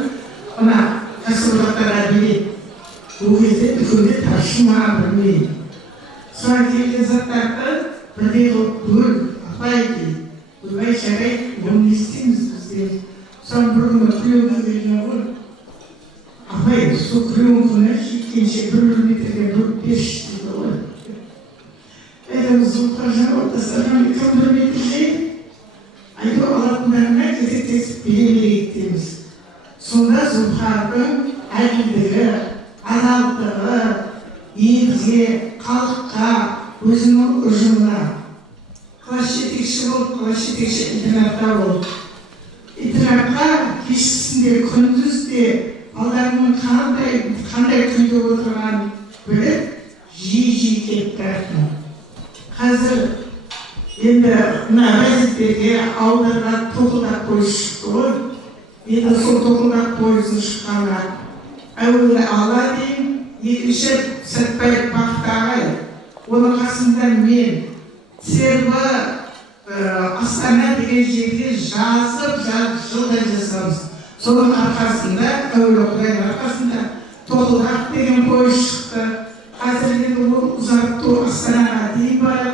мына кәсіподақтарға береді. Ол кезде дүкенде ташы ма білмеймін. Соған келген заттарды бірдей қылып бөл, апай дейді. Ойбай жарайды, оны не істейміз бізде. Соған бір күні күлеуге келген ғой. Апай, сол күлеуің күні жеткенше бір метрге бөліп берші дейді ғой. Әйтеуір Бұхар жаңа ортасынан кім бір метрге айтып алатындарына кезектесіп бере берейік дейміз. Сонда Бұхардың әділдігі, адалдығы, елге, халыққа, өзінің ұжымына класс жетекші болып, класс жетекші интернатта болып. Интернатқа кешкісінде, күндізде балдарының қандай күйде отырғанын біліп, жиі келіп тұратын. Қазір енді мына газеттерге ауылдарға тоқылдақ пойыз шықты ғой. Енді сол тоқылдақ пойыздың шыққанға әуелі Алла дейін, екінші Сәтбаев Бақыт ағай. Оның қасында мен Сербі Астана деген жерде жазып жылдай жасамыз. Соның арқасында, әуелі Құдайдың арқасында Тоқылдақ деген пойыз шықты. Қазір енді ол ұзарту Астанаға дейін барады.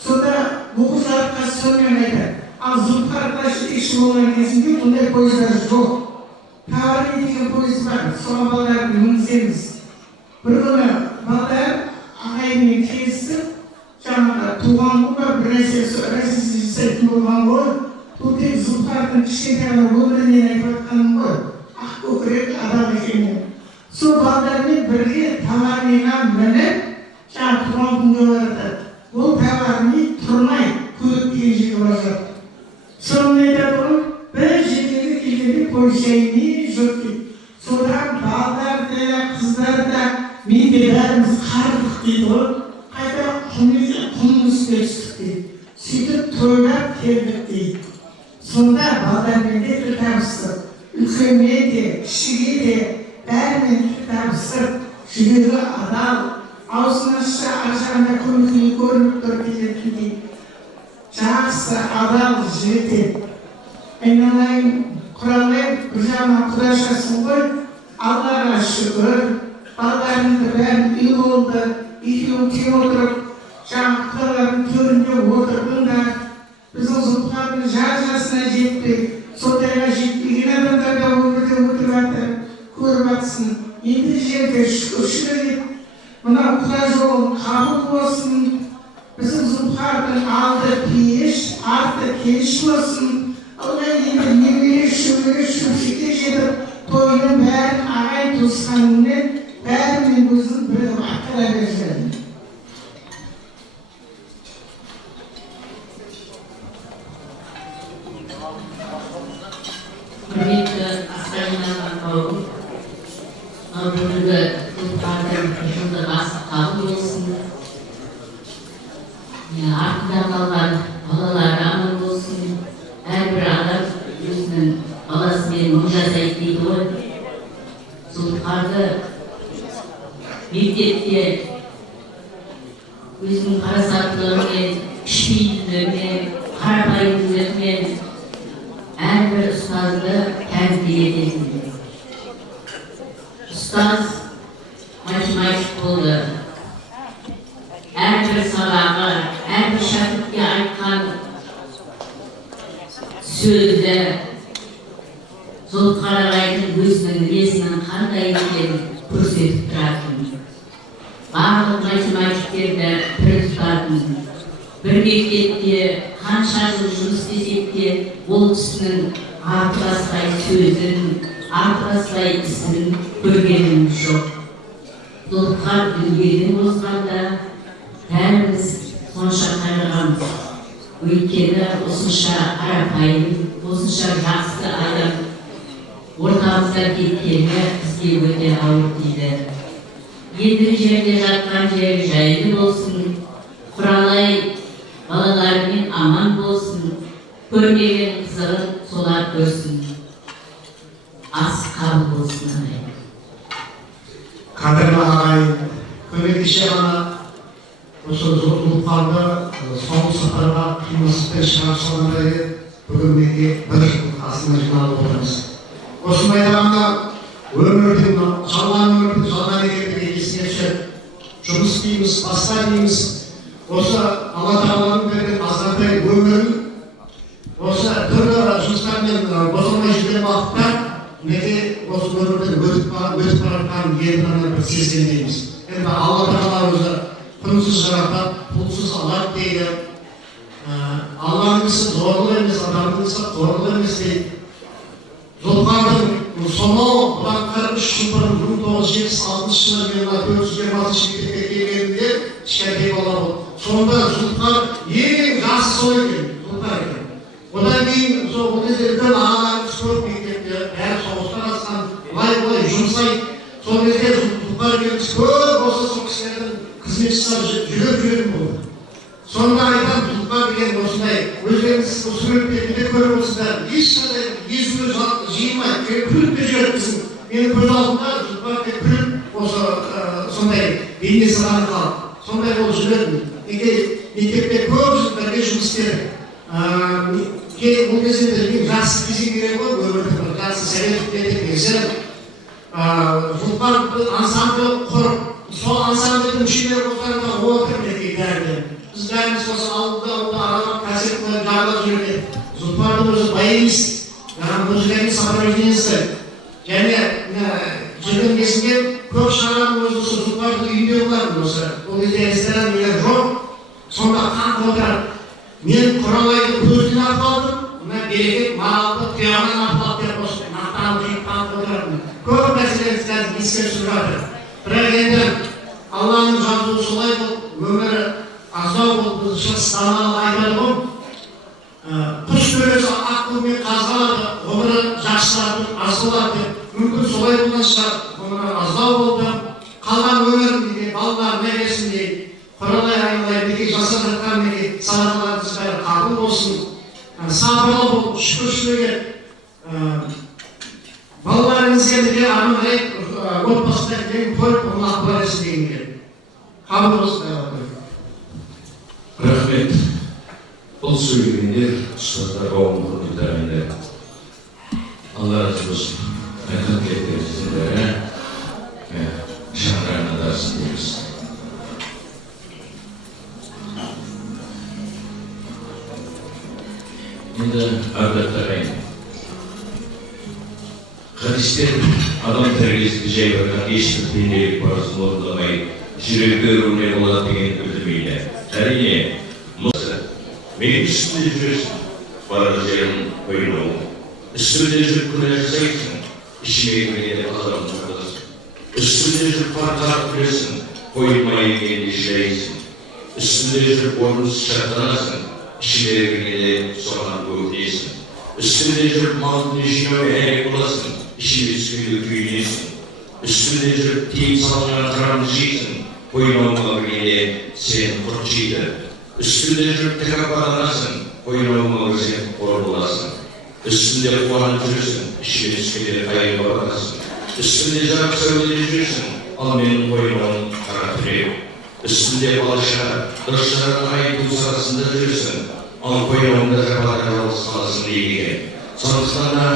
Сонда бұл ұзартқа сонымен айтады. Ал Зұлпықарға жетекші болған кезінде бұндай пойыздар жоқ. Таварный деген пойыз бар, соған балаларды мінгіземіз. Бір күні балалар ағайынмен келісіп, жаңағы туған күні бір нәрсе жасайтын болған ғой. Бұл тек Зұлпықардың кішкентай өмірінен айтып жатқаным ғой. Ақ көкірек адам екенін. Сол балалармен бірге Таварныйға мініп, жаңағы туған күнге барады. Ол Таварный тұрмай, көлік деген жерге бара жатыр. Сонымен айтады ғой, бір жерге келгенде пойыз жайымен жоқ дейді. Содан балалар да, қыздар да, мен де бәріміз қардық дейді ғой. Қайта құмның үстіне түстік дейді. Сөйтіп тойлап келдік дейді. Сонда балалармен де тіл табыстық. Үлкенмен де, кішіге де, бәрімен тіл табыстық. Жүрегі адал, аузын ашса аржағында көмекіне көрініп тұр келетіндей. Жақсы, адал жігіт. Айналайын, құралайын, бір жағынан құдайшасың ғой, Аллаға шүкір, балаларыңды бәрін үй болды, екеуің тең отырып, жаңағы құдалардың төрінде отырдыңдар. Біздің Зұлпықардың жасына жетпей, сондайға жетпеген адамдар да өмірде өтіп жатыр, көріп жатсың. Енді жерде шүкір ет, мына Құдай жолын қабыл болсын. Bizim Zülkar'ın aldığı piyiş, artık geniş olsun. Ona yine nemeli şöyle şekilde toyunun bärin ağay tuzkanını bärin gözün böyle akıra vereceğim. Құрметті асқарынан қауым, бүгінгі Зұлқардың жылдығы қабыл болсын. Артында қалған балалары аман болсын. Әрбір адам өзінің баласымен мың жасайды дейді ғой. Зұлқарды мектепте өзінің парасаттылығымен, кішіпейілділігімен, қарапайымдылығымен әрбір ұстазды тәрбие ететін. Ұстаз математик болды. Әрбір сабағы, әрбір шәкіртке айтқан сөзді Зұлқар ағайдың өзінің мінезінің қандай екенін көрсетіп тұратын. Барлық математиктерді пір тұтатын. Бір мектепте қанша жыл жұмыс істесек те, ол кісінің артық-аспай сөзін, артық-аспай ісін көргеніміз жоқ. Зұлқар дүниеден озғанда бәріміз сонша қайғырамыз. Өйткені осынша қарапайым, осынша жақсы адам ортамызда кеткені бізге өте ауыр тиді. Ендігі жерде жатқан жері жайлы болсын, Құралай балаларымен аман болсын, көрмеген қызығын солар көрсін. Ас қабыл болсын ағайын. Қадірлі ағайын, күні кеше ғана осы Зұлқарды соңғы сапарға қимастықпен шығарып салғанда еді, бүгін неге бір жыл қасына жиналып отырмыз. Осыны айтқанда өмірдің, жалған өмірдің жалған екендігі есіне түседі. Жұмыс дейміз, басқа дейміз. Осы Алла Тағаланың берген азғантай өмірін осы түрлі жұмыстармен босамай жүрген уақытта неге осы өмірден өтіп баратқан енді ғана бір сезгендейміз. Енді Алла Тағала өзі құнсыз жаратып, пұлсыз алады дейді. Алланың ісі зорлық емес, адамның ісі қорлық емес дейді. Зұлқардың сонау бұдан 43 жыл бұрын 1976 жылы мен 426 мектепке келгенде кішкентай бала болды. Сонда Зұлқар ең жасы сол екен, Зұлқар екен. Одан кейін сол кезде үлкен ағаларымыз көп мектепте, бәрі соғысқа қатысқан, былай жұмсайды. Сол кезде Зұлқар екеуміз көп осы сол кісілердің қызметшісі жүретін болды. Сонда айтам, Зұлқар деген осындай, өздеріңіз осы мектепте көріп осындай, ешқандай езуі жиылмай, күліп те жүреді біздің. Менің көз алдымда Зұлқар деп күліп осы сондай бейнесі ғана қалып, сондай болып жүретін. Мектепте көп жыл бірге жұмыс істедік. бұл кезеңде ең жақсы кезең керек ғой, өмірді жақсы сәлемдерді берсем, Жұлпар ансамблі құрып, сол ансамбльдің мүшелері болғанда отыр мінекей бәріне. Біз бәріміз осы ауылда аралап кәсіп қойып жағалап жүрген. Жұлпардың өзі баянист, музыкальный сопровождениесі. Және жүрген кезінде көп шараның өзі осы Жұлпардың үйінде болатын осы. Ол кезде ресторан деген жоқ. Сонда қанып отырады. Мен Құралайды көзінен ап алдым, мына берекет малды тұяғынан ап алды деп осы мақтанып қанып отыратын. Көп мәселелер қазір еске түсіп жатыр. Бірақ енді Алланың жазуы солай болып, өмірі аздау болып, біз шығыстаналы айтады ғой. Құс төресі ақ көңмен қазғалады, ғұмыры жақсыларды асылады деп. Мүмкін солай болған шығар, ғұмыры аздау болды. Қалған өмірін дейді, балалар нәресін дейді. Құралай айналай бекей жасап жатқан бекей садақаларыңыз бәрі қабыл болсын. Сабырлы болып, шүкіршілігі. Балаларыңызға деген арман қарай отбасында ең көріп, оны ақпарасы деген келеді. Қабыл болсын. Рахмет. Бұл сөйлегендер ұстаздар қауым құрметтерінде. Алла разы болсын. Айтқан тілектеріңіздің бәрі шаңырағына дарсын дейміз. Енді ардақты ағайын. Хадистер адам тәрбиесінде жай барған ешбір пенделік парызын орындамай жүректі өрмей болады деген білдірмейді. Әрине, мұсы мен үстінде жүресің, барар жерін қойнау. Үстінде жүріп күнә жасайсың, ішіме кіргенде қазағын жұрдасың. Үстінде жүріп парқарып күресің, қоймай егенде шайсың. Үстінде жүріп орынсыз шаттанасың, ішіне кіргенде соған көктейсің. Үстінде жүріп малын жинауға әрек боласың, ішіне түскенде күйінесің. Үстінде жүріп тиіп салынған қарамды жейсің, қойнауға кіргенде сен құрт жейді. Үстінде жүріп тәкаппарланасың, қойнауға кірсең қор боласың. Үстінде қуанып жүресің, ішіне түскенде қайыр барасың. Үстінде жарық сәуледе жүресің, ал менің қойнауым қара түнек. Üstünde balışa, dışarı ayı sırasında жүрсің, ал қойнауында жапалақ жалғыз қаласың дейген. Сондықтан да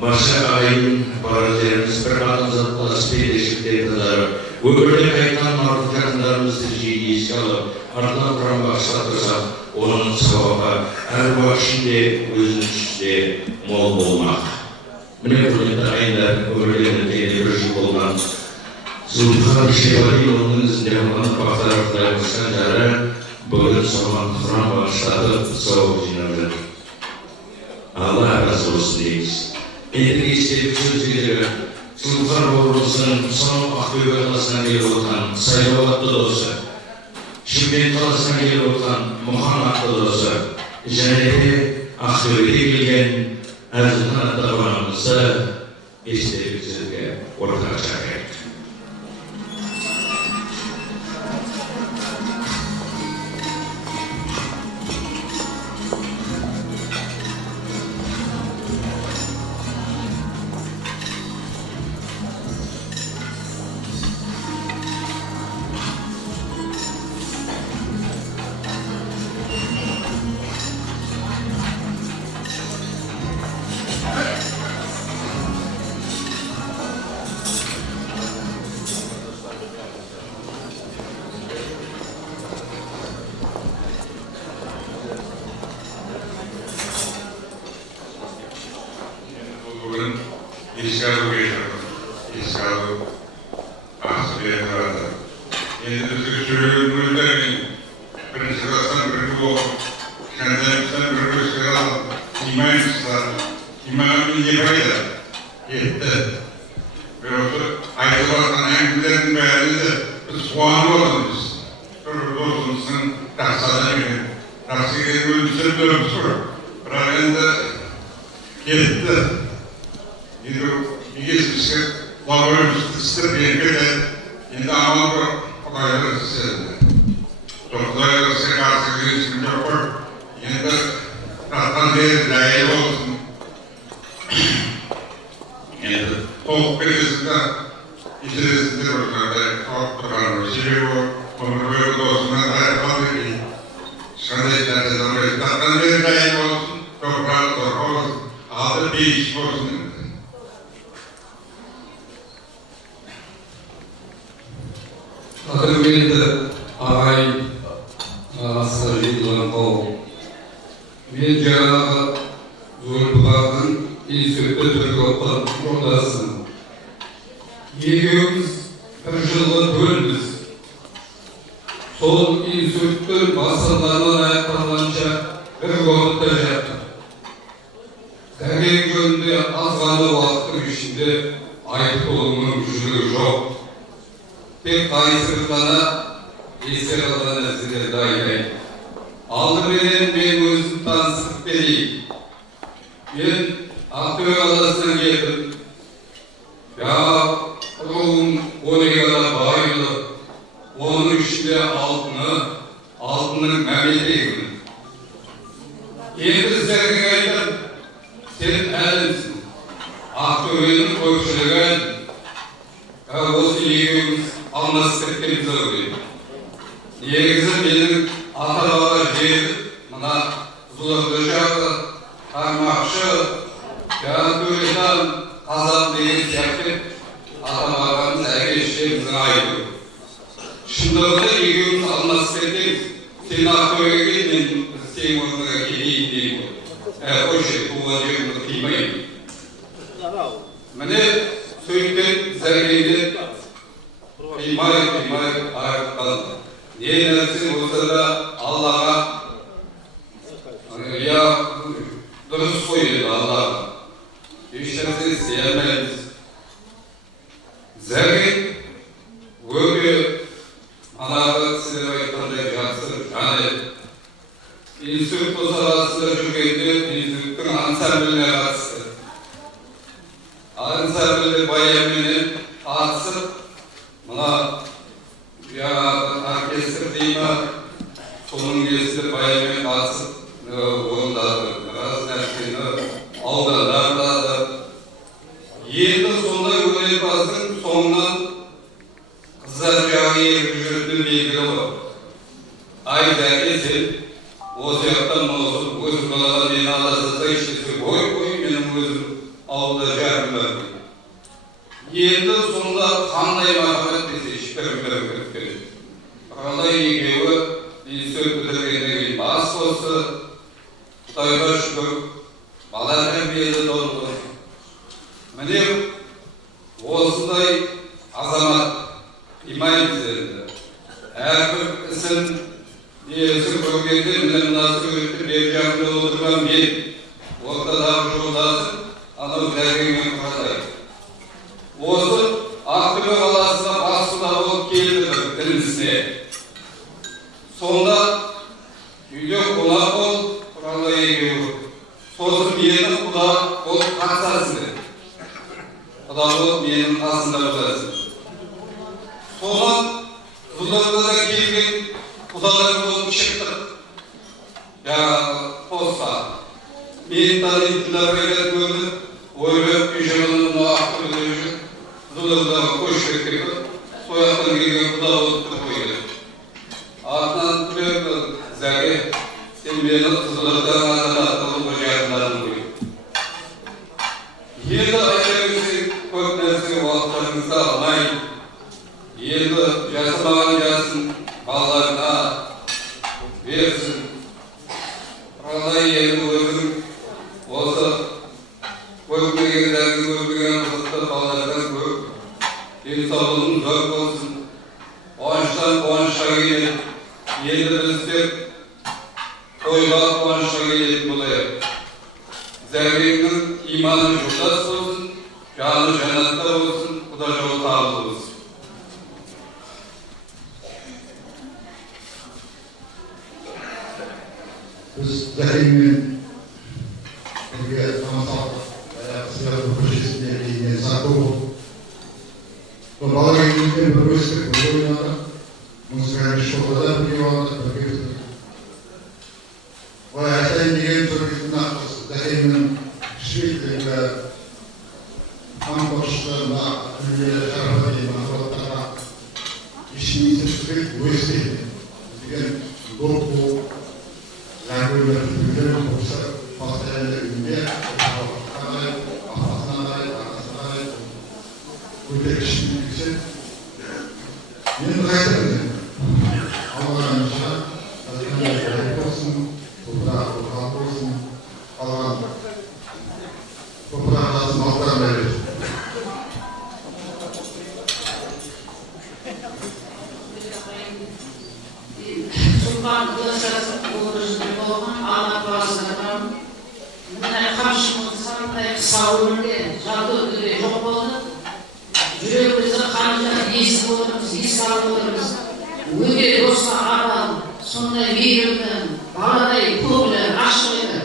барша ағайын бар жеріміз бір адамзат баласы пендешіліктерді тазарып, өмірде қайтқан мардық жақындарымызды жиі еске алып, артынан құран бағыштап тұрсақ, оның сауабы әр уақыт ішінде өзінің ішінде мол болмақ. Міне құрметті ағайындар, өмірлерінде тегінде бір жыл болған Zulfar Шевалиұлының ізінде болған бақтар қосқан жары бүгін соған құран бағыштатып сауап жинап жүр. Алла разы болсын дейміз. Ендігі естелік сөздері Zulfar бауырымыздың сонау Ақтөбе қаласынан келіп отырған Сайлау атты досы, Шымкент қаласынан келіп отырған Мұхан атты досы, және де Ақтөбеге келген Әзілхан атты ағайынымызды естелік сөзге ортаға шақырайық. Şöyle ileride doğru. Tatlı bir gayet olsun. Çok Qadrmenli ağay, asıl yılın qol. Men janağı Zulbağ'ın institutda o'qib o'rdasin. Yegimiz bir yılga bölünüz. Sol institutun basılarından ayaklanınca bir grupta yaptım. Dergen günde azgana vaktin içinde ayıp olmanın gücülüğü yok. Tek kayısırlana eser alan sizlere dayılayım. Aldı ben özüm tanısıp vereyim. Ben Akköy Adası'na geldim. Ya ruhum 12'ye bayıldı. Onun içinde altının memleketi. Endi sizlerge aytdim. Sen elimsin. Aktöy'ün ko'pchiligi o'zi yegimiz almasib ketgan zo'rdi. Negizi mening ata-baba jerim mana Zulabojag'i, Qarmoqchi, Yanto'ydan Qazon degan sifatda ata-babamiz aytishimizni aytdi. Shunda yegimiz almasib ketgan. Sen Aktöy'ga kel, men sen o'rniga keleyim deydi. O'sha quvonchimni qiymaydi. Mana söyleyip zergeydi, kıymay ayıp kaldı. Ne dersin olsa da Allah'a ya dürüst koyuyor Allah'a. İşlerinizi sevmeyiz. Zergey böyle Allah'a size ayıplarla yaksın. Yani İnstitüt arasında çünkü İnstitüt'ün ansambline katsı. Ansambili bayramını atsıp, buna ya orkestr deyme, sonun gezisi bayramını atsıp, onda biraz dersini aldılardı. Yedi sonunda öyle basın, sonundan kızlar yağı yürüdüğünü bilgili var. Ayda kesin, o sebepten olsun, özüm balalar beni alasızda işlesi koy, benim özüm aldı jarım var. Endi sonunda qanday marhamat dese ishtirib ketdi. Qanday yegevi institut bitirgandan keyin bas bo'lsa, Xudoga shukr, balalar ham berdi doldi. Mana o'sday azamat imaymiz endi. Har bir isim yesin ko'rganda bilan munosabatni berganimda o'tirgan men o'rtada yo'ldasin, ana ularga qaraydi. Ozu Akköy Adası'na basıda olup geldi birincisine. Sonunda üyde konak ol, kuralda yeğiyor. Sosu biyenin kulağı ol kaçarsın. Kulağı biyenin aslında olarsın. Sonra Zulabojag'a gelgen kulağı olup çıktık. Ya posta. Bir tane Zulabojag'a gördüm. Oyluyup işimizin muhakkı ödeyişi. Zulabojag'a koşu bekliyor. Soyaktan gelgen kulağı olup koyuyor. Ardından biliyor Zerge, sen beni Zulabojag'a azalattığın Zulabojag'dan koyuyor. Yedi ayrıca köp neresi vaktlarınızda almayın. Yedi yaşamayan yazsın, ballarına versin. Vallahi yedi özüm olsa koyup-koyup görmegen kızıkta ballardan koyup insafının zor olsun. Oğançtan oğançta gelip yedi bizdir koyuğa oğançta gelip bulayıp. Zerge'nin imanı yoldas olsun, canı cennette olsun, bu da yol sağlığı olsun. Biz Zerge'nin birge tanısal siyasi köşesinde eğilen Sarkoğlu. Bu balık eğilimde bir gösterip bir oynadı. Musikali şokada bir oynadı, bir gösterip. O yaşayın diyen Türk'ün aklısı Zerge'nin şüpheliğinde tam koşuşlarında ülkeyle şarapta değil, mahvolutlara işimizi sürekli gösterdi. Diyen Doğu Zerge'yle Türk'ün olsa Fatih'le ünlü, Fatih'le Afas'la arkasına bu da işimiz için Мен қайтемін. Алғанша, қандай болсын, топырақ болсын, қалған топырақ асын алтан береді. Sultan Kılıçdaroğlu uğraştığı olan anlatmasından bunlar karşımızda savunurdu, çaldığı yok oldu. Yüreğimizde kanca iz buluruz, iz alırız. Öyle dostlar adam, sonra verimden, baladay, pullar, aşkıyla.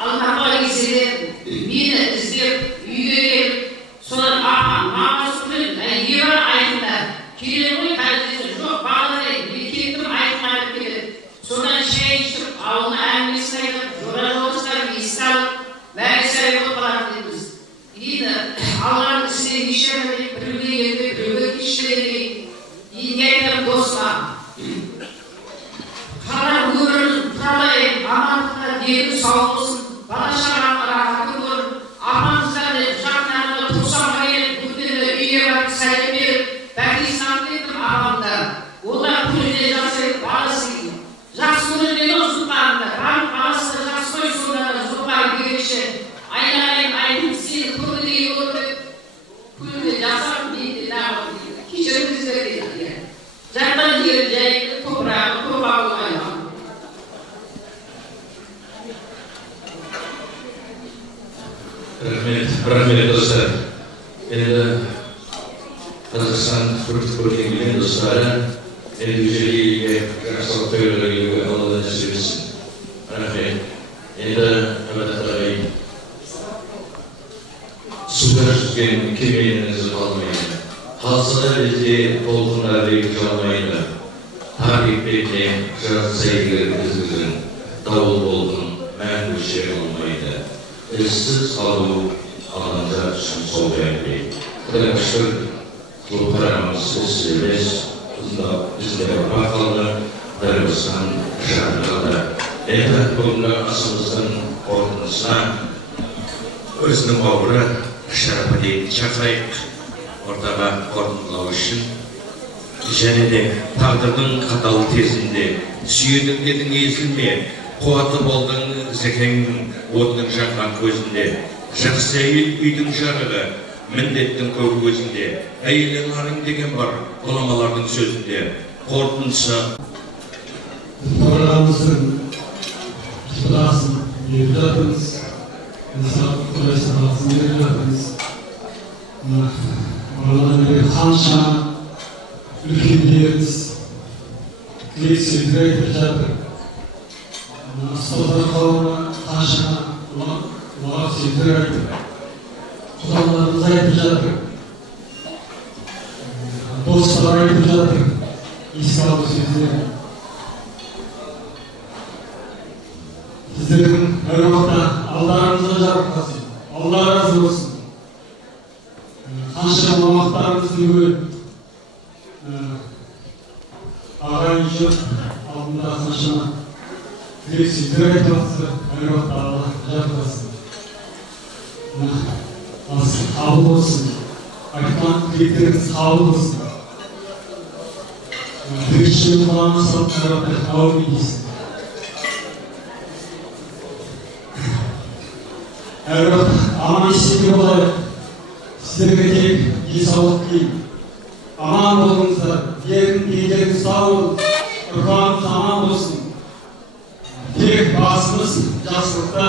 Allah'a gitsin, beni izleyip, üye gelip, sonra namaz kılın, yıra ayında, kiremoy kalitesi yok, baladay, bir kendim ayetmayıp gelir. Sonra şey içip, ağına emnisine, yoran olursa, İslam, verisayı yok falan dediniz. Yine Allah'ın size işlemedik, bölge geldi, bölge işleri, yine dostlar. Karar ömrünüz, kalayın, amanlıkla diyelim sağ olsun, bana şaranlara olur, amanızdan şartlarına tutsama gelip, bütünle üye var, sayı verip, ben İslam'daydım ağamda. Onlar kulüne jasayıp, bağlasıydı. Jaksının ne olsun bağımda, bağlası da jaksoy sonlara zorlar girişe, ayın seni kulüne yolda, kulüne jasam değildi, ne yapalım, kişilerimizde değildi. Zaten gireceği toprağı olmayalım. Rahmet dostlar. Endi Qozog'iston Turk dostlari güzelliğe karşı to'ylarga Alloh nasib etsin. Rahmet. Endi navbatdagi suvlar suzgan kemeningizni olmaydi. Hadisalar bizni to'lqinlarga yıkamaydı. Tarih betine şarap saygılarımızın davul olduğunu ben bu şey olmaydı. Siz kalıbı alınca soldayan bey. Kıramıştır, bu paramız sizsiniz. Bizde bakalım, darımızdan şartlarda. Evet, bugün asımızın ortasına özünün bağırı şarapı değil, çakayık. Ortaga ortalamak için және де тағдырдың қатал тезінде сүйенің дедің езілме, қуаты болдың зәкеңнің отының жанған көзінде, жақсы әйел үйдің жарығы, міндеттің көк көзінде, әйелің деген бар ғұламалардың сөзінде, қорытындысы. Programımızın çıkılasını yürütürüz, insan kurayısını yürütürüz. Oradan bir kanşa ülkelerimiz kıyısıyla yapacak. Asıllar kavramı kanşa ulan sildiriyor. Kutallarımıza yapacak. Dostlara yapacak. İslam'ı sildiriyor. Sizlerin her vakta Allah'ınıza jarıklasın. Allah razı olsun. Kanşa mamaklarımızın böyle ağayın için altında kanşana birisi direkt yaptı. Her vakta Allah jarıklasın. Kabul olsun. Ayıklan dilekleriniz kabul olsun. Bir kişinin kulağına salıp her vakta kabul edilsin. Her vakta aman istediği olayı sizlere tek iyi sağlık diyeyim. Aman olunuzlar, yerin iyileriniz sağ olun, ırkağınız aman olsun. Tek basımız жақсылықта,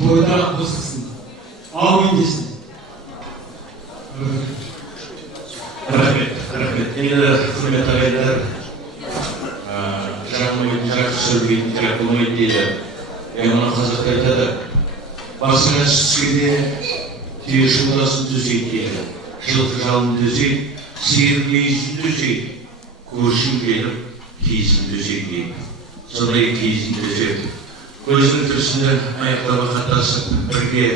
тойда қосылсын. Amin desin. Rahmet. Endi hurmatli ағайындар, жағылмайтын жақсы сөйлейтін керек болмайды дейді. Оны қазақта айтады. Басыңа түскенде түйе шұңғыдасын түзейді дейді. Жылқы жалын түзейді, сиыр мүйізін түзейді. Көршің келіп, киізін түзейді дейді. Сондай киізін түзейді. Көзінің тірісінде аяқтағы қатасып, бірге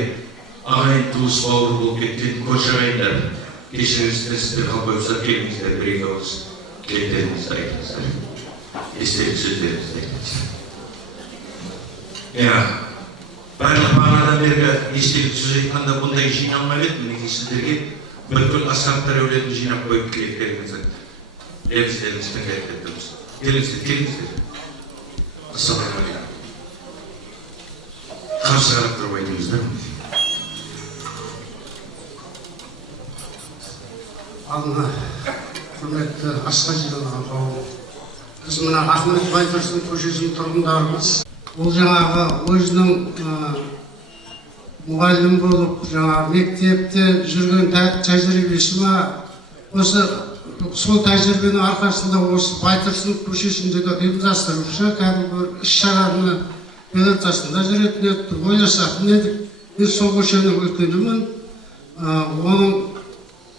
ағайын туыс бауыр болып кеткен көрші ағайындар. Кешіріңіздер, сіздер қалпайсыздар, келіңіздер, бір-екі ауыз тілектеріңізді айтыңыздар. Естелік сөздеріңізді айтыңыздар. Барлық бағанадан бергі естелік сөз айтқанда бұндай жиналмай еді, мінекей сіздерге бүткіл асхаттар әулетін жинап қойып тілектеріңізді Eliniz ben gelip ettiniz. Geliniz. Assalamu alaikum. Kamsarak durmaydınız değil mi? Allah, hürmetli asılacılar qavım. Biz mına Ahmet Baytırsun köşesinin тұрғындарымыз. Ол жаңағы өзінің мұғалім болып, жаңағы мектепте жүрген тәжірибесі ма, осы сол тәжірибенің арқасында осы Байтұрсынов көшесінде де ұйымдастырушы кәдімгі іс-шараны ортасында жүретін еді, ойласатын едік. Мен сол көшенің үлкенімін. Оның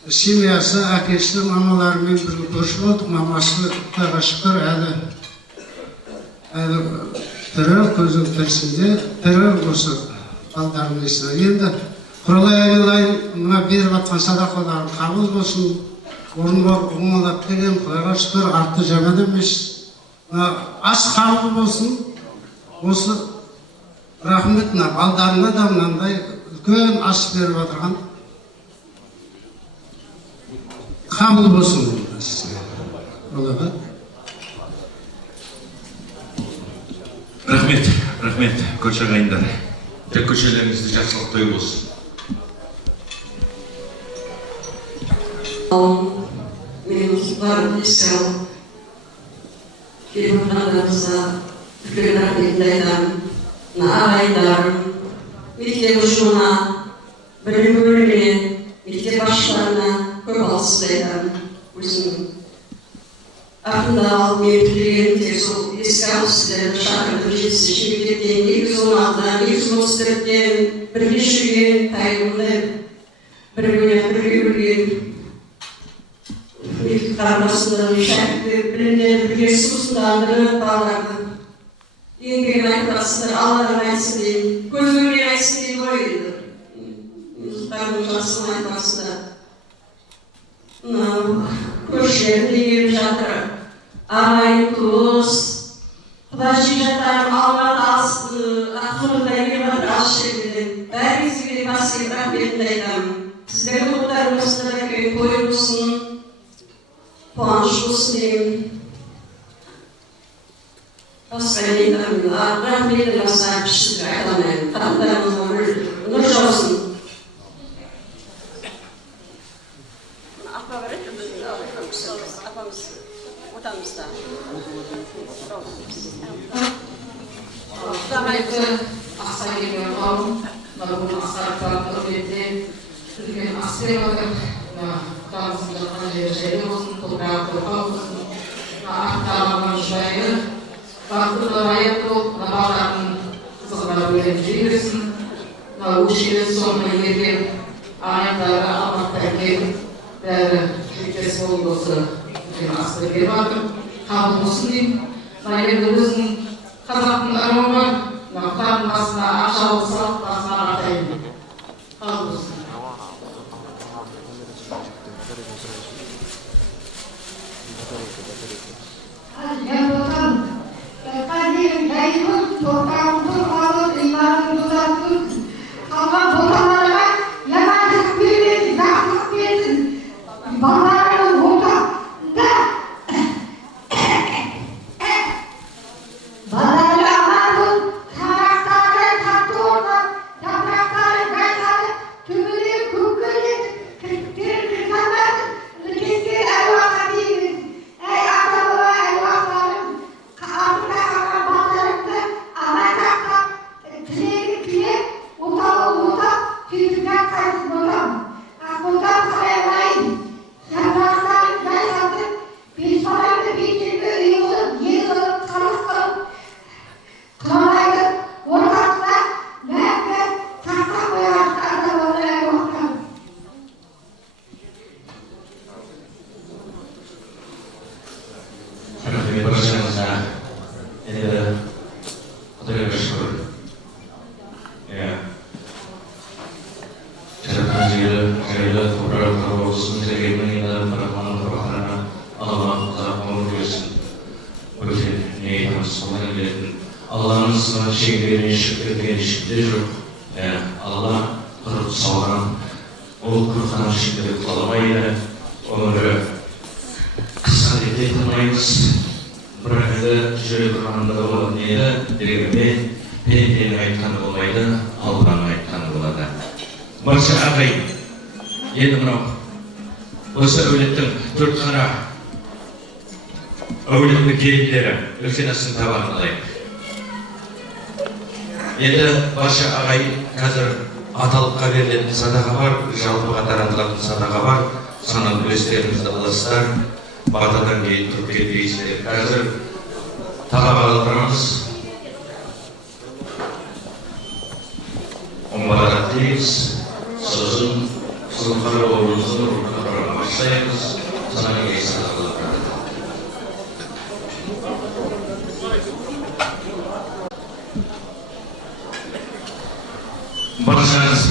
семьясы, әкесі, мамаларымен бірге көрші болдық. Мамасы Құдайға шүкір әлі тірі, көзінің тірісінде тірі осы балдарының есіне. Енді Құралай айналайын, мына беріп жатқан садақаларын қабыл болсын, орны бар оңалап деген Құдайға шүкір, арты жаман емес. Ас қабыл болсын, осы рахмет мына балдарына да мынандай үлкен ас беріп отырған қабыл болсын. Рахмет, көше ағайындар. Тек көшелеріңізді жақсылық той болсын. Мен ұлттарын еске алып, келіп отырғандарыңызға үлкен рахметімді айтамын. Ағайындарым, мектеп ұжымына, білім бөліміне, мектеп басшыларына көп алғысымды айтамын. Өзімнің артында алып мен тілегенімде сол еске алып сіздерді шақырдым. Жетісінші мектептен 216-дан 234-тен бірге жүрген тайымды бірге білген мектеп қарындасымды шәкіртті білімдерді бірге сусындандырып балаларды еңбегін айтпасындар, Алланың айтсын дейін, көзгөрген айтсын дейін ғой еді. Мұздықтардың жасын айтпасындар. Көршілерді егіп жатыр. Ағайын туыс, Құдайши жатарым Алматы ақырында егіп жатыр ас жерден. Бәріңізге де басып рахметімді айтамын. Сіздердің ұлттарыңызда да көйін той болсын, қуаныш болсын деймін. Басқа нейдамын, рахметім басқа пішілді айтамын. Қаттарыңызға нұр жаусын. Құрметті Ақсай келген қауым, бүгін Ақсай үкіметте үлкен ас беріп отыр. Құдамыздың жатқан жері жайлы болсын, толғағы қорқау болсын. Артықтаған жайлы, бақытты райы болып, балалардың қызығына бөлен жегірсін. Өшелі соңына ерген ағайындары Алматыдан келіп, бәрі жүктес болып осы үлкен асты беріп жатыр. Қабыл болсын деймін. Енді өзінің қазақтың ырымы бар, құдардың басына ақша болса, басына артайын. Қабыл болсын. Yazılsın, kadim dayımız, toprağımızın alır, imanımız uzatsın. Allah botalarına yamancılık bilmesin, yaklık bilsin. Babalarının botağında babaları amanın tarakları tatlı olan, yaprakları kaynalı, tümünü kukkulun, kırkanların, ülkesi elvaka değiliz. Ey atalı elvaklarım, kapıda kalan bağlarımda, amanakta, tileğini tilek, utalı utak, tüytüken kaysın otam. Aklımdan saraylayın. Yaprakların kaynalı, bir sarayda bir türlü yığılıp, yığılıp, kalıp, Kılamaydı, ortasında mehmet tahta koyar adaları elvaklar. Rahmet barşanızda, енді Құдайға шүкір. Жаратқан жайлы топырақ болсын, тірегеннің енді Рахманның Құрбанына Аллах ұзақ ғұмыр берсін. Өте не айтамыз, солай келетін. Allah'ın şekillerini şükürgen şekilde yok. Allah kırıp savran, o kırıkan şekilde kalamayla onları kısa айтылмаймыз. Бірақ жүре тұрғанда болады еді, дегенмен пенденің айтқаны болмайды, Алланың айтқаны болады. Барша ағайын, енді мынау осы әулеттің төрт қара әулеттің келіндері үлкен астың табанын алайық. Енді барша ағайын қазір аталыққа берілетін садаға бар, жалпыға таратылатын садаға бар, саналы үлестеріңізді аласыздар, батадан кейін тұрып кетпейсіздер. Қазір талап алдырамыз. Оңбаrat дейміз, сосын қара болуымызды ұрқара бастаймыз, санаға есі алып жатады. Баршаңыз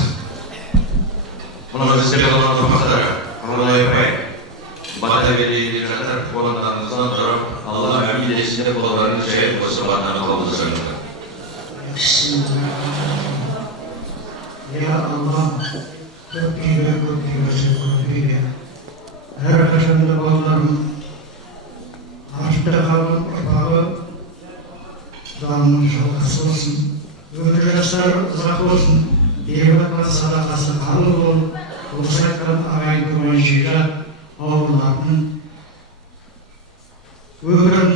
мұны іздеп алған ұрпақтары Алла-ай, бата берейін деп жатыр, орындарыңыздан тұрып, Алла әмин есінде боларын жайып осы батаны қабылдасаңыздар. Ya Allah, köpüyle köpüyle. Her kaşında ballarım, açta kalın ırpağı, damın şalkası olsun. Ömür yaşlar uzak olsun, devlet sadakası kalın ol, olsaktan ağayın kumaşıyla oğullarının ömrün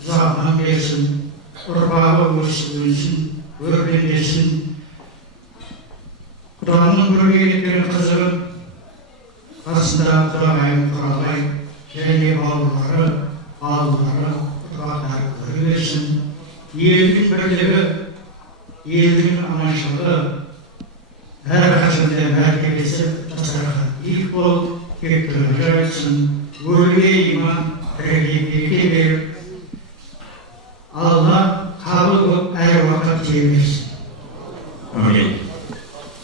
uzağından gelsin, ırpağı ölsün, örlendesin. Құданың көрге кеткен қызығын қасында құдағайын құралай, және бауырлары, ұрпақтары көре берсін. Елдің бірлігі, елдің аманшылығы, әрқашанда мәртебесі дастархан биік болып, кектілігі жарайтсын, өлге иман, тіріге береке беріп, Алла қабыл болып әр уақыт терберсін. Амин.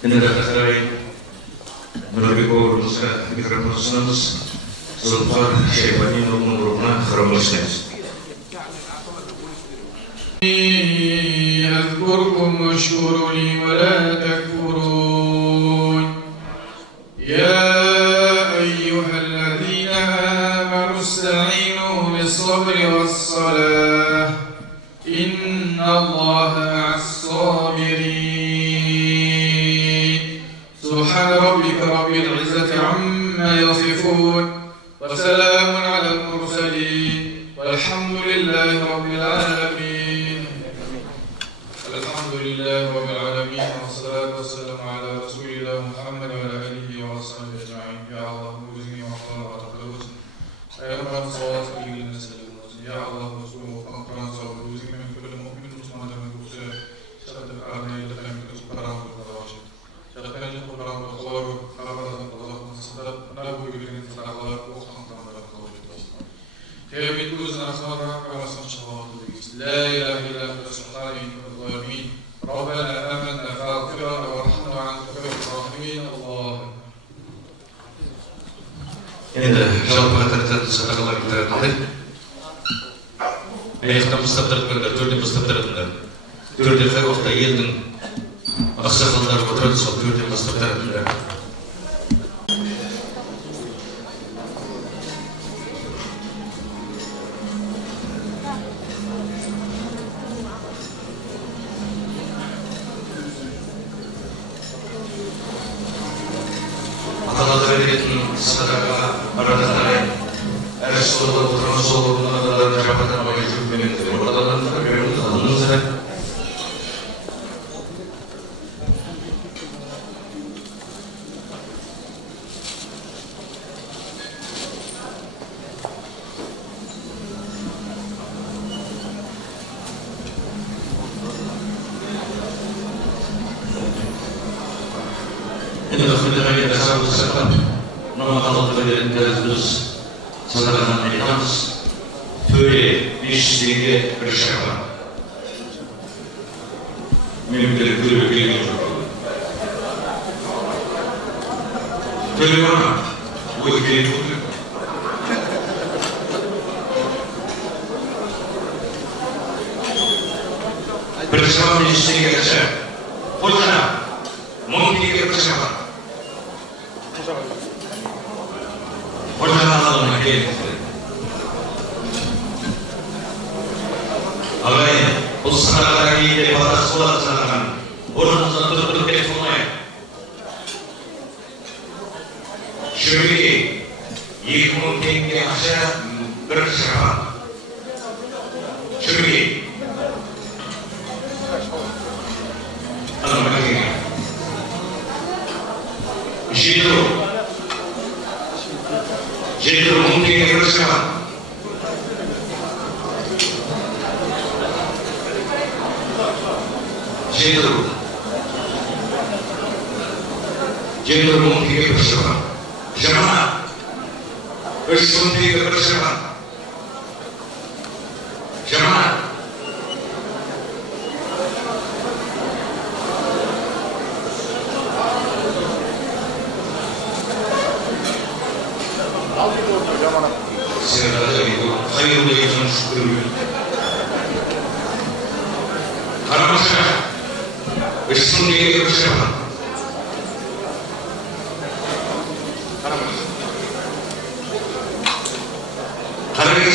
Енді қазір Нұрбек бауырымызға микрофон ұсынамыз. Зұлфар Шайбанинұлының рухына храм ұсынамыз. أذكركم واشكروا لي ولا تكفرون يا أيها الذين آمنوا استعينوا بالصبر والصلاة إن الله مع الصابرين سبحان ربك رب العزة عما يصفون وسلام على المرسلين والحمد لله رب العالمين. الحمد لله رب العالمين والصلاة والسلام على رسول الله محمد وعلى آله وصحبه أجمعين. يا الله وزني وحفظنا وتقبل أيها الصلاة والسلام يا الله وسلم وفقنا صلى وزني من كل مؤمن مسلم من المسلم شهد الآن يدفع من القرآن والراشد شهد أن القرآن والخبر خبر الله وصدق نبوي بين الله وخمر الله خير من كل أخبار ورسول الله لا إله إلا أنت سبحانك الظالمين ربنا آمنا فاغفر وارحمنا وأنت خير الراحمين الله. Енді жалпыға тарататын садақалар таратылды. Аяқтан бастап таратқандар, төрден бастап таратыңдар. Төрде қай уақытта елдің ақсақалдары отырады, сол төрден бастап таратыңдар. Аталады беретін садақаға арадан әр столда отырған сол орындағылардың жападан бай жүргенмен ордадан беруді қалыңыздар. Енді құдағайы жасауды сақтап, мына қалыпты беретіндеріз біз садақадан айтамыз. Төре 500 теңге бір шаға. Мемлекеттік төре келген жоқ. Төре бана, ой келген жоқ. Бір шаға 500 теңге қаша. Қожа, 1000 теңге бір шаға. Қожаға алығына келіңіздер. болатсалаған орныңыздан тұрып кетіп болмай. Шөмеге 2000 теңге ақша бір шапан. Шөмеге. Анау мәкеге. Жетіру 1000 теңге бір шапан. Жетіру 1000 теңге бір шапан. Жаман 3000 теңге бір шапан. Жаман Senada itu hayırlı yaşam şükürü. Karamasa, Üstün diye görüşemem. Karamasa,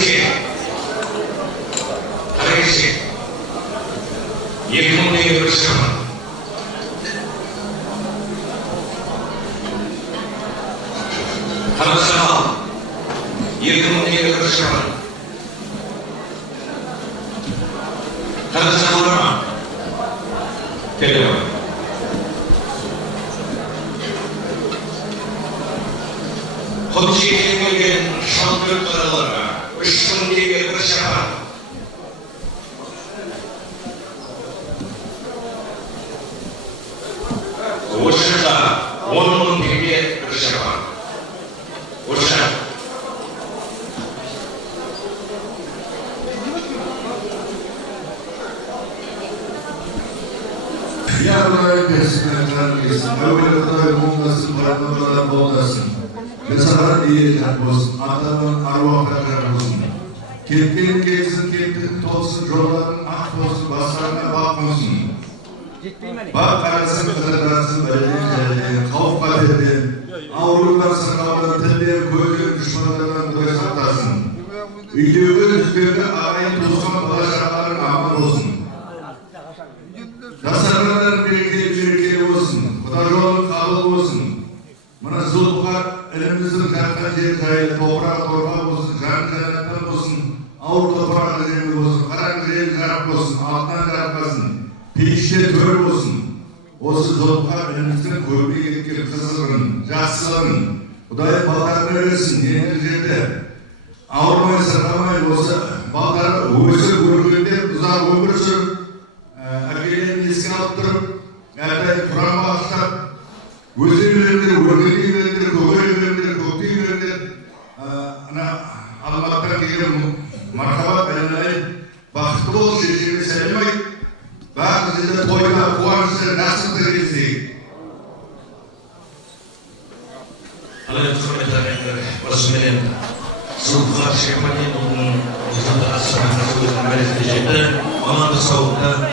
2000 diye görüşemem. Karamasa, 2000 diye görüşemem. Karamasa olur mu? Geliyor. Komşuya gelgen şantör karalara, 3000 diye görüşemem. Oşada 10.000 tenge görüşemem. Oşada. Yarın besmeleler kesin, öyle kadar bulmasın, parmalar bulmasın. Mesela diyecek olsun, adamın arvahlar olsun. Ketken gelsin, ketken tolsun, yolların ak olsun, basarına bakmasın. Bak arasın, kırdarsın, belli, kavf kaderdi. Avrular sakaldan, telliye koyduğun düşmanlardan buraya saklasın. Videoyu üstlerinde arayın, tuzkan balaşanların aman olsun. Dasarlardan birlikte olsun, Kuda yolun kabul olsun. Bana zuluklar elimizin kalkan cezayı, toprağı olsun, can cennetler olsun, avur toprağı cezayı olsun, karan cezayı zarap olsun, altından zaraplasın, peşte tör olsun. Osu zuluklar elimizin koyduğu gerekir kızılın, jassılın, Kudayı ballarını verirsin, yenileceğinde. Avurmayı sarkamayı olsa, balları uyusu vurgulde, uzak uğursun. Akılın iskin alıp durup, Kur'an bağışlar, gözleri vurguli verir, koğuyu verir, koktuyu verir. Allah'tan gelin marhabat elinay, bakıtlı ol seçimi sevmeyi, bakı size toyla, kuvarsı nasıl değilse. Allah'ın hürmetlerine basmelen, Sultan Şehmani'nin uzun asrına nasıl ameliyat edecekler, ona da savunda,